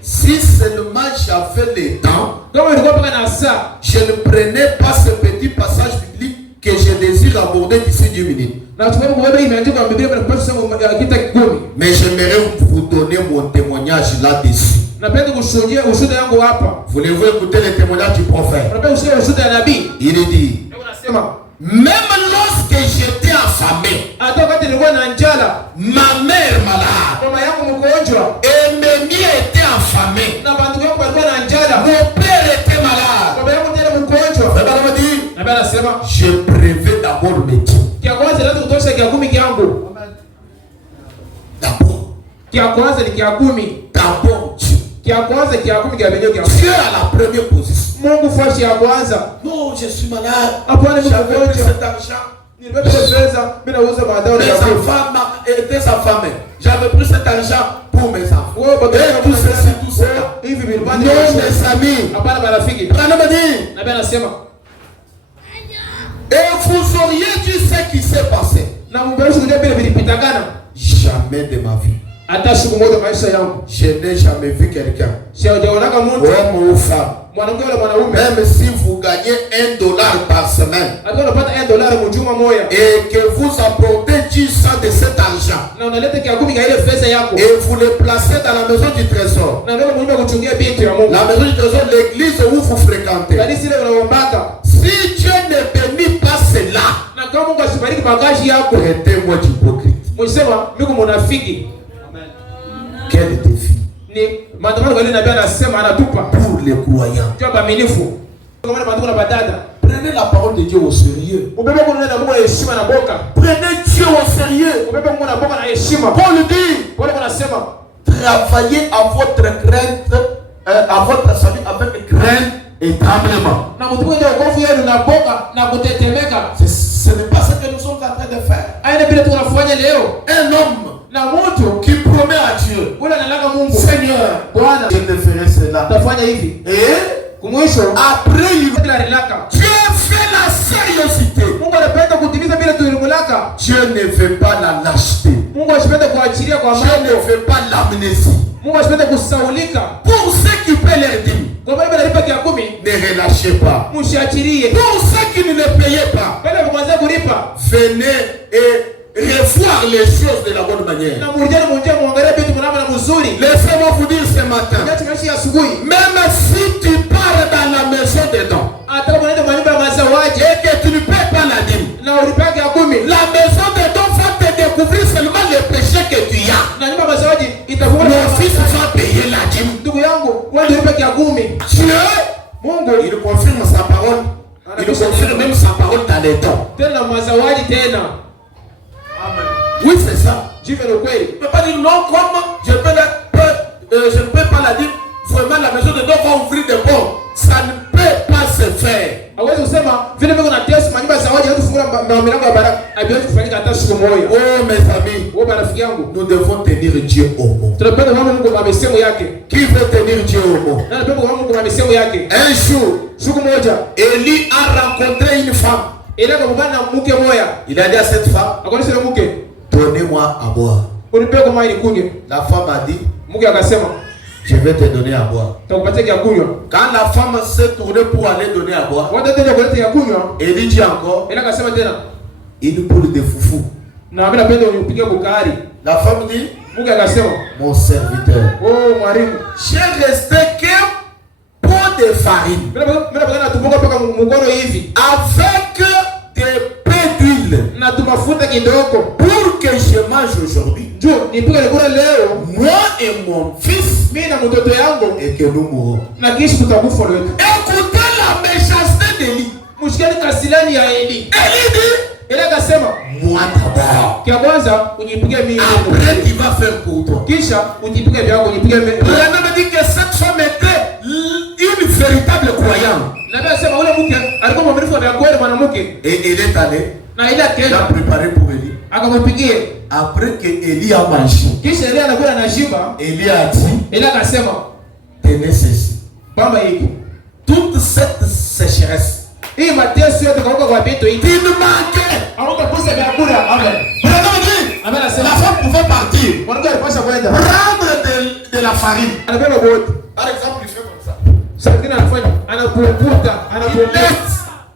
Si seulement j'avais le temps, je ne prenais pas ce petit passage biblique que je désire aborder d'ici 10 minutes. Mais j'aimerais vous donner mon témoignage là-dessus. Voulez-vous écouter le témoignage du prophète? Il dit, même lorsque j'étais affamé, ma mère malade, et mes miens étaient affamés, mon père était malade. Je prévais d'abord mes dîmes. D'abord Dieu à la première position. Non, je suis malade. J'avais pris cet argent. Mes enfants étaient affamés. J'avais pris cet argent pour mes enfants. Et tout ceci, tout cela. Non, mes amis. Et vous auriez dit ce qui s'est passé. Jamais de ma vie. Je n'ai jamais vu quelqu'un, homme ou femme, même si vous gagnez $1 par semaine et que vous apportez 10 cents de cet argent et vous le placez dans la maison du trésor, la maison du trésor, l'église où vous fréquentez, si Dieu ne bénit pas cela, prêtez-moi d'hypocrite. Mwisema miko munafiki. Quel défi Ni maandamano gani nabii anasema anatupa pour les croyants. kwa baaminifu. Kwa maana bandugu na badada, Prenez la parole de Dieu au sérieux. ubebe kuna neno Mungu na heshima na boka. Prenez Dieu au sérieux. Ubebe Mungu na boka na heshima. Paul dit, Kwa nini anasema travaillez à votre crainte, à votre salut avec crainte et tremblement. na mtukuze wokovu yenu na boka na kutetemeka? Ce n'est pas ce que nous sommes en train de faire. Aina bila tunafanya leo. Un homme Na mtu qui promet à Dieu, ule analaka Mungu, Seigneur, Bwana, je te ferai cela. tafanya hivi. Et Kumwisho après, bila rilaka. Dieu fait la sérieuxité. Mungu anapenda kutimiza bila tulimulaka. Dieu ne fait pas la lâcheté. Mungu asipende kuachilia kwa Dieu mambo. ne fait pas l'amnésie. Mungu asipende kusaulika. Pour ceux qui paient leur dîme, Kwa maana analipa kia 10, ne relâchez pas. mshiachilie. Pour ceux qui ne le payaient pas, Pale mwanza kulipa. venez et revoir les choses de la bonne manière. Na murujani munje muangalie vitu kwa namna nzuri. Laissez-moi vous dire ce matin, Nyati kashi asubuhi. même si tu pars dans la maison dedans Hata kama unaenda manyumba ya mazawaji et que tu ne payes pas la dîme, na ulipa kia 10, la maison dedans va te découvrir seulement les péchés que tu as. na nyumba ya mazawaji itafungua Mon fils va payer la dîme. ndugu yangu, wewe ulipa kia 10. Dieu, Mungu il confirme sa parole. Il confirme même sa parole dans les temps. tena mazawaji tena. Oui, c'est ça. Jive ni kweli. Tu ne peux pas dire non, comme je ne paie pas la dîme. Vraiment, la maison de Dieu va ouvrir des portes. Ça ne peut pas se faire. Hawezi kusema vile vile kuna test manyumba ya zawaji hadi kufungua milango ya baraka. Haiwezi kufanyika hata siku moja. Oh, mes amis, Wewe marafiki yangu, nous devons tenir Dieu au mot. tunapenda mama Mungu kwa misemo yake. Qui veut tenir Dieu au mot? Na tunapenda mama Mungu kwa misemo yake. Un jour, Siku moja, Élie a rencontré une femme. ile kwa mbana na mke moja. Il a dit à cette femme, Akaonyesha ile mke, donnez-moi à boire. unipe kwa maji kunywe. La femme a dit, Mke akasema, je vais te donner à boire. takupatia kia kunywa. Quand la femme s'est tournée pour aller donner à boire, Watu tena kuleta kia kunywa. Élie dit encore, Ile akasema tena, une boule de foufou. na mimi napenda unipigie bukari. La femme dit, Mke akasema, mon serviteur, oh mwalimu, j'ai resté qu'un pot de farine mimi napenda natumbuka paka mkono hivi. avec des pains d'huile Na tumafuta kidogo. pour que je mange aujourd'hui, Njoo nipige nikula leo. moi et mon fils, Mimi na mtoto yangu et que nous mourrons. na kisha tutakufa leo. Écoutez la méchanceté d'Élie. Mshikeni kasilani ya Eli. Élie dit, Ile akasema, moi d'abord. kia kwanza unipige mimi. Après, tu vas faire pour toi. Kisha unipige vyako, unipige mimi. La Bible dit que cette femme était une véritable croyante. Na Biblia inasema ule mke alikuwa mwaminifu wa kweli mwanamke. Et elle est allée, Na ile elle a akaenda préparé pour Élie. akampigie. Après que Élie a mangé, Kisha ile anakula na shiba. Élie a dit, Ile akasema, tenez ceci. baba hiki. Toute cette sécheresse, Hii mateso yote kauka kwa vitu hivi. il manquait. Hautakosa vyakula. Amen. Vraiment dit, Amen la anasema, femme pouvait partir, mwanamke alipaswa kwenda. prendre de la farine. Anabeba boti. Par exemple, il fait comme ça. Sakina anafanya, anapuputa,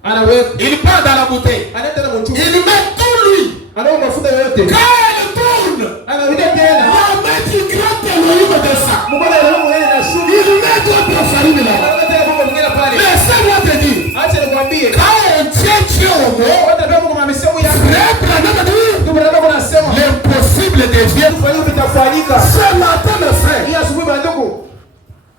anaweka. Il part dans la bouteille. Anaenda na mchungu. Il met tout lui. Anaona mafuta yote. Quand elle tourne, Anarudia tena. la main du grand Elohim de ça. Mbona leo yeye na shughuli. Il met d'autres farines là. Anaona tena mambo mengine pale. Laissez-moi te dire, Acha nikwambie. quand on tient Dieu au mot, Wote ndio kwa misemo ya. frère Branham dit, Ndio ndio nasema. l'impossible devient Kwa hiyo vitafanyika. ce matin, mes frères. Hii asubuhi bandugu.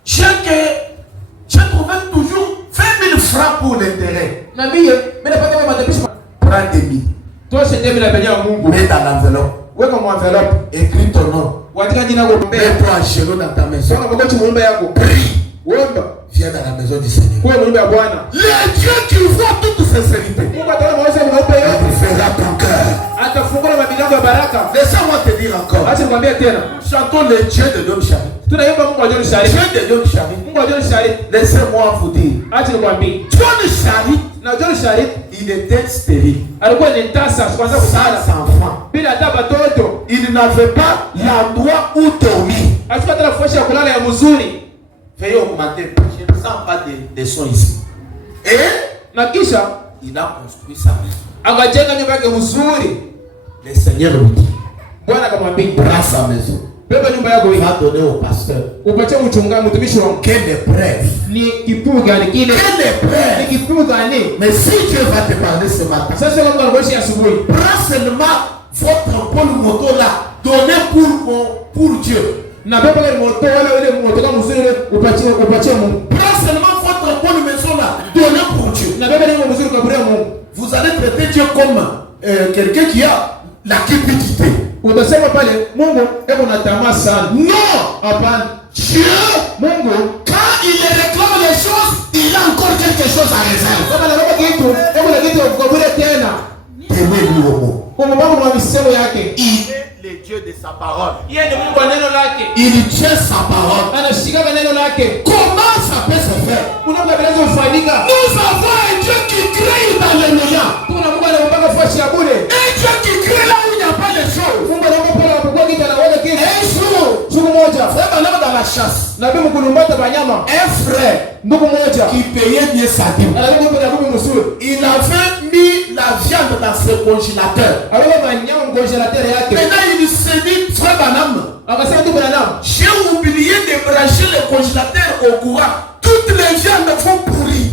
J'ai trouvé toujours 20 000 francs pour l'intérêt. Na mimi napata kama matapisho. Prends des mille. Toshe demi la benya Mungu. Mets dans l'enveloppe. Weka mu envelope. Écris ton nom. Watika jina lako mbele. Mets-toi à genoux dans ta maison. Songa kwa muombe yako. Prie. Omba. Viens dans la maison du Seigneur. Kwa muombe ya Bwana. Le Dieu qui voit toute sincérité, Mungu ataona mawazo ya mweupe yote. il fera ton cœur. Atafungua milango ya baraka. Laisse-moi te dire encore. Acha nikwambie tena. Chantons le Dieu de l'homme charité. Tunaimba Mungu ajue shariki. Dieu de l'homme charité. Mungu ajue shariki. Laissez-moi vous dire. Acha nikwambie. John charité, Na ajue shariki. il était stérile. Alikuwa ni tasa kwanza kusala. Sans enfant. Bila hata batoto. Il n'avait pas l'endroit où dormir. Alikuwa tena nafasi ya kulala ya mzuri. Veuillez augmenter. Je ne sens pas de son ici. Et Na kisha il a construit sa maison. akajenga nyumba yake mzuri. Le Seigneur lui dit, Bwana akamwambia, prends sa maison. beba nyumba yako hii. Va donner au pasteur. Upatie mchungaji mtumishi wangu. Quelle épreuve. Ni kipimo gani kile? Quelle épreuve. Ni kipimo gani? Mais si Dieu va te parler ce matin, Sasa kama tunaishi asubuhi. prends seulement votre bonne moto là, donnez pour Dieu. Na beba ile moto wala ile moto kama mzuri upatie Mungu. Prends seulement votre bonne maison là, donnez pour Dieu. Na beba ile mzuri kwa Mungu. Vous allez traiter Dieu comme quelqu'un qui a la cupidité. Utasema pale Mungu hebu na tamaa sana. Non, hapana. Dieu, Mungu quand il réclame les choses, il a encore quelque chose à réserve. Kama na baba kitu, hebu na kitu ukabule tena. Tenez-lui au mot. Kwa Mungu na misemo yake. Il est le Dieu de sa parole. Yeye ni Mungu wa neno lake. Il tient sa parole. Anashika neno lake. Comment ça peut se faire? Unapeleza ufanyika. Nous avons un Dieu qui crée dans les néants. Kuna Mungu anampaka fashi ya bure. Un Dieu qui crée là où il n'y a pas de choses. Mungu anampaka hapo kitu anaweza kitu. Un jour, siku moja, frère Branham dans la chasse. Na bibi kulumbata banyama. Un frère, ndugu moja, qui payait bien sa dîme. Il avait mis la viande dans ce congélateur. Maintenant il s'est dit, frère Branham, j'ai oublié de brancher le congélateur au courant. Toutes les viandes vont pourrir.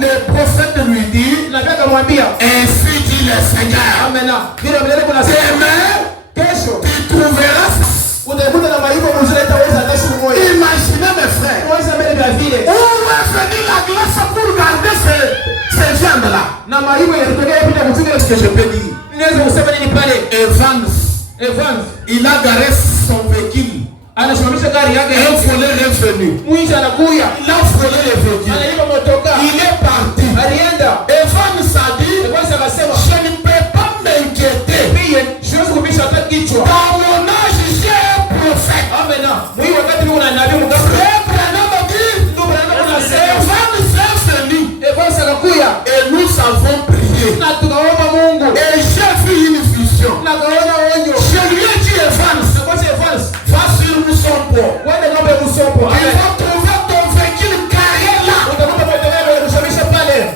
Le prophète lui dit, ainsi dit le Seigneur, demain, tu trouveras ça. Imaginez mes frères, où est venue la glace pour garder ces viandes-là? Qu'est-ce que je peux dire? Evans, il a garé son véhicule. Un voleur est venu. Il a volé le véhicule. Il est parti. Evans a dit, je ne peux pas m'inquiéter. Dans mon âge, j'ai un prophète. Et nous avons prié. Et j'ai vu une vision. Je lui ai dit, Evans, va sur son pont. Il va trouver ton véhicule carré là.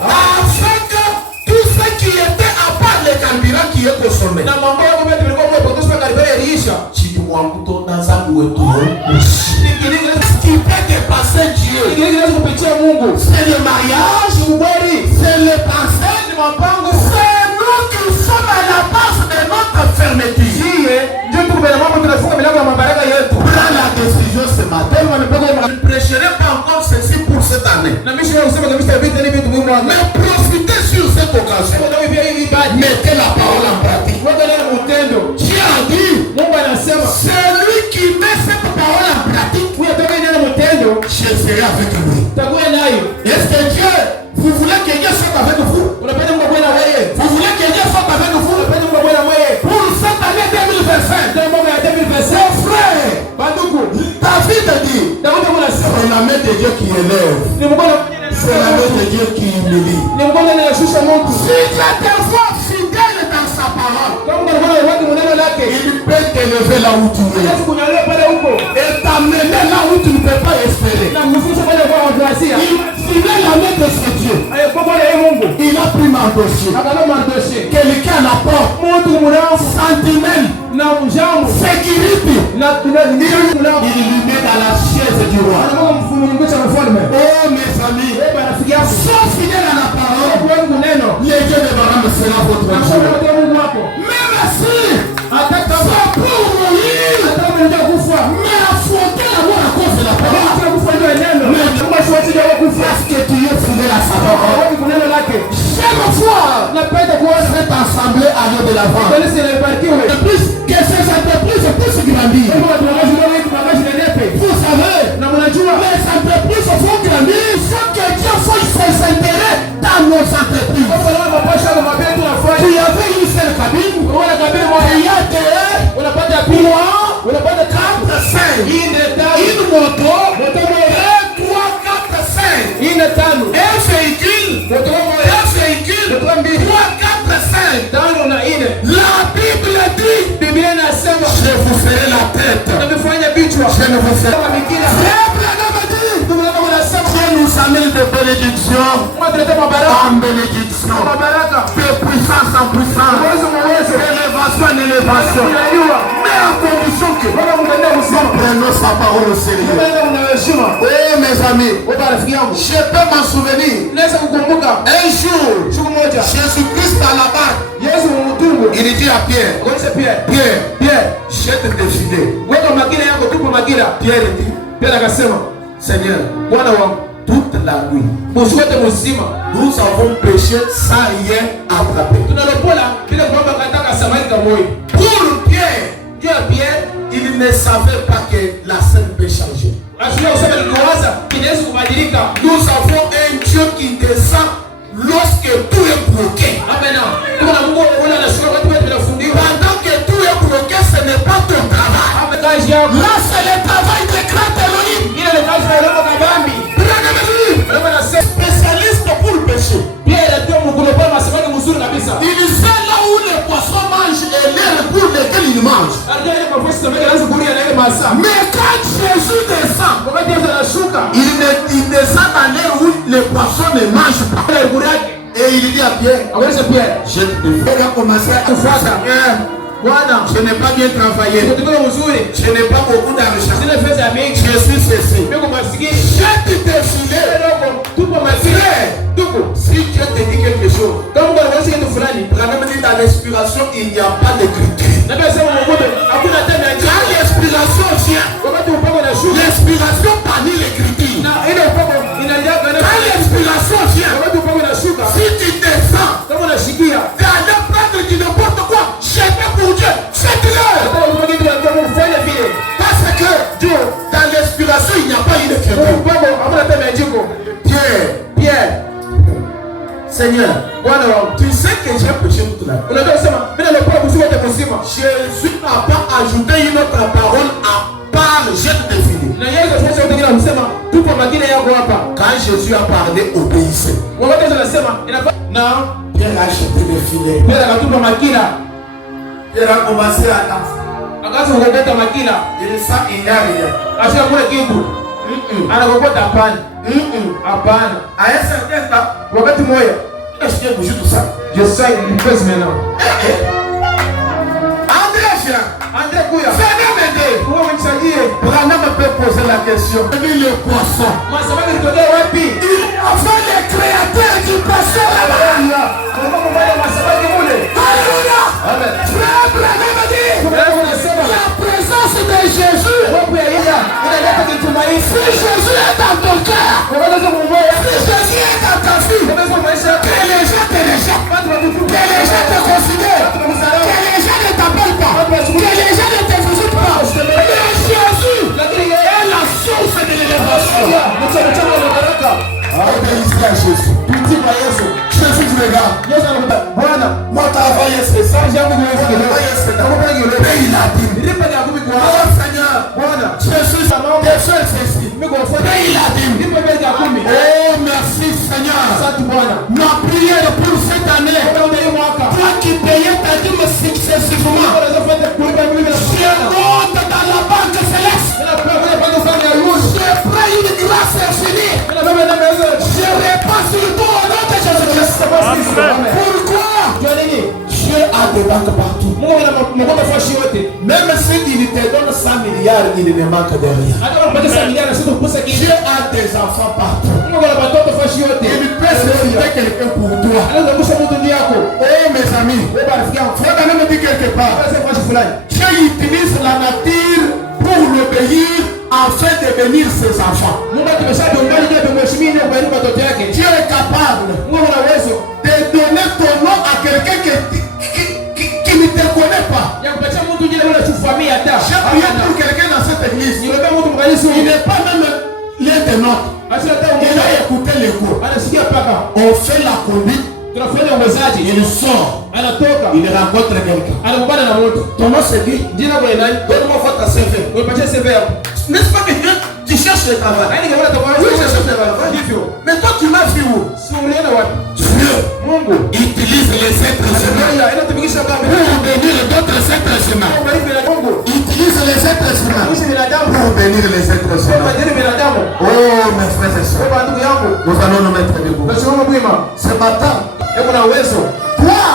Afin que tout ce qui était à part le carburant qui est consommé. Ce qui peut dépasser Dieu, c'est le mariage, c'est le passé, c'est nous qui sommes à la base de notre fermeture. Prends la décision ce matin. Je ne prêcherai pas encore ceci pour cette année. Mais profitez sur cette occasion. Mettez la parole en pratique. Dieu a dit, c'est lui qui met cette parole en pratique. Je serai avec lui. Est-ce que Dieu, vous voulez que Dieu soit avec vous? Vous voulez que Dieu soit avec vous? Pour cette année 2025, mon frère, David a dit, c'est la main de Dieu qui élève, c'est la main de Dieu qui humilie. Si tu as des fois fidèle dans sa parole, il peut t'élever là où tu es et t'amener là où tu ne peux pas espérer. Il est la main de ce Dieu. Il a pris mon dossier. Quelqu'un à la porte, sentinelle, sécurité. Il lui met dans la chaise du roi. Oh mes amis, sois fidèle à la parole. Les dieux de Branham sera votre jour. Même si c'est pour mourir, mais affronter la mort à cause de la parole. Parce que tu es fidèle à sa parole. Chaque fois, cette assemblée aller de l'avant. De plus que ces entreprises puissent grandir. Vous savez, les entreprises font grandir. Il faut que Dieu fasse ses intérêts dans nos entreprises. Tu avais une seule cabine. Il y a deux, 3, 4, 5. Une moto. 3, 4, 5. Un véhicule. 3, 4, 5. La Bible dit, je vous ferai la tête. Je ne vous ferai pas la tête. Dieu nous amène de bénédiction en bénédiction, de puissance en puissance, d'élévation en élévation, mais à condition que nous prenons sa parole au sérieux. Oh mes amis, je peux m'en souvenir. Un jour, Jésus-Christ à la barque, il dit à Pierre, Pierre, jette tes filets. Pierre dit, Seigneur, toute la nuit, nous avons péché sans rien attraper. Pour Pierre, il ne savait pas que la scène peut changer. Nous avons un Dieu qui descend lorsque tout est bloqué. Pendant que tout est bloqué, ce n'est pas ton travail. Là, c'est le travail de grand Elohim. Spécialiste pour le péché. Il sait là où les poissons mangent et l'air pour lesquels ils mangent. Mais quand Jésus descend, il descend dans l'air où les poissons ne mangent pas. Et il dit à Pierre, je vais commencer à faire ça. Je n'ai pas bien travaillé. Je n'ai pas beaucoup d'argent. Je suis cessé. Jette tes filets. Si Dieu te dit quelque chose, dans l'inspiration, il n'y a pas d'écriture. Quand l'inspiration vient, l'inspiration parmi l'écriture. Quand l'inspiration vient, si tu descends, tu allais prendre du n'importe quoi. Jeter pour Dieu. Faites-le. Parce que dans l'inspiration, il n'y a pas une écriture. Pierre, Seigneur, tu sais que j'ai péché toute la nuit. Jésus n'a pas ajouté une autre parole à part jette tes filets. Quand Jésus a parlé, obéissez. Pierre a acheté des filets. Pierre a commencé à danser. Il sent il n'y a rien. À un certain temps, est-ce que vous jouez tout ça? Je sais, il pèse maintenant. André, viens. Venez m'aider. Branham peut poser la question. Le poisson. Enfin, les créateurs du poisson là-bas. Alléluia. Frère Branham a dit, la présence de Jésus. Si Jésus est dans ton cœur, si Jésus est dans ta vie, que les gens te rejettent, que les gens te considèrent, que les gens ne t'appellent pas, que les gens ne te visitent pas. Mais Jésus est la source de l'élévation. Obéissez à Jésus. Jésus, tu regardes. Moi, travail, c'est ça. Paye la dîme. Oh Seigneur, Jésus, paye la dîme. Oh, merci Seigneur. Ma prière pour cette année, toi qui payais ta dîme successivement, je monte dans la banque céleste. Je prie une grâce infinie. Je réponds sur toi au nom de Jésus-Christ. Pourquoi? Dieu a des banques partout. Même s'il te donne 100 milliards, il ne manque de rien. Dieu a des enfants partout. Il peut se quelqu'un pour toi. Oh mes amis, frère Branham me dit quelque part, Dieu utilise la nature pour l'obéir afin de bénir ses enfants. Dieu est capable de donner ton nom à quelqu'un qui ne te connaît pas. J'ai prié pour quelqu'un dans cette église. Il n'est pas même l'un des nôtres. Il a écouté les cours. On fait la conduite. Il sort. Il rencontre quelqu'un. Ton nom c'est qui? Donne-moi votre CV. N'est-ce pas que tu cherches le travail? Oui, je cherche le travail. Mais toi, tu m'as vu où? Dieu utilise les êtres humains pour bénir d'autres êtres humains. Utilise les êtres humains pour bénir les êtres humains. Oh, mes frères et sœurs, nous allons nous mettre debout. Ce matin, toi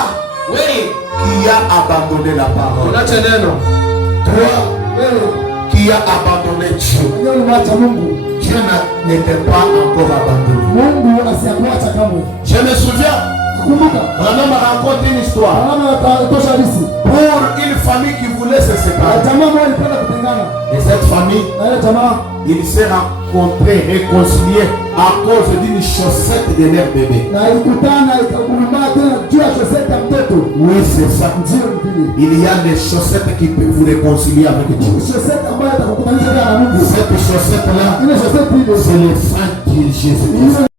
qui as abandonné la parole, toi qui a abandonné Dieu. Dieu n'était pas encore abandonné. Je me souviens, Branham a raconté une histoire pour une famille qui voulait se séparer. Et cette famille, il s'est rencontré, réconcilié à cause d'une chaussette de leur bébé. Oui, c'est ça. Il y a des chaussettes qui peuvent vous réconcilier avec Dieu. Cette chaussette-là, c'est le sang de Jésus.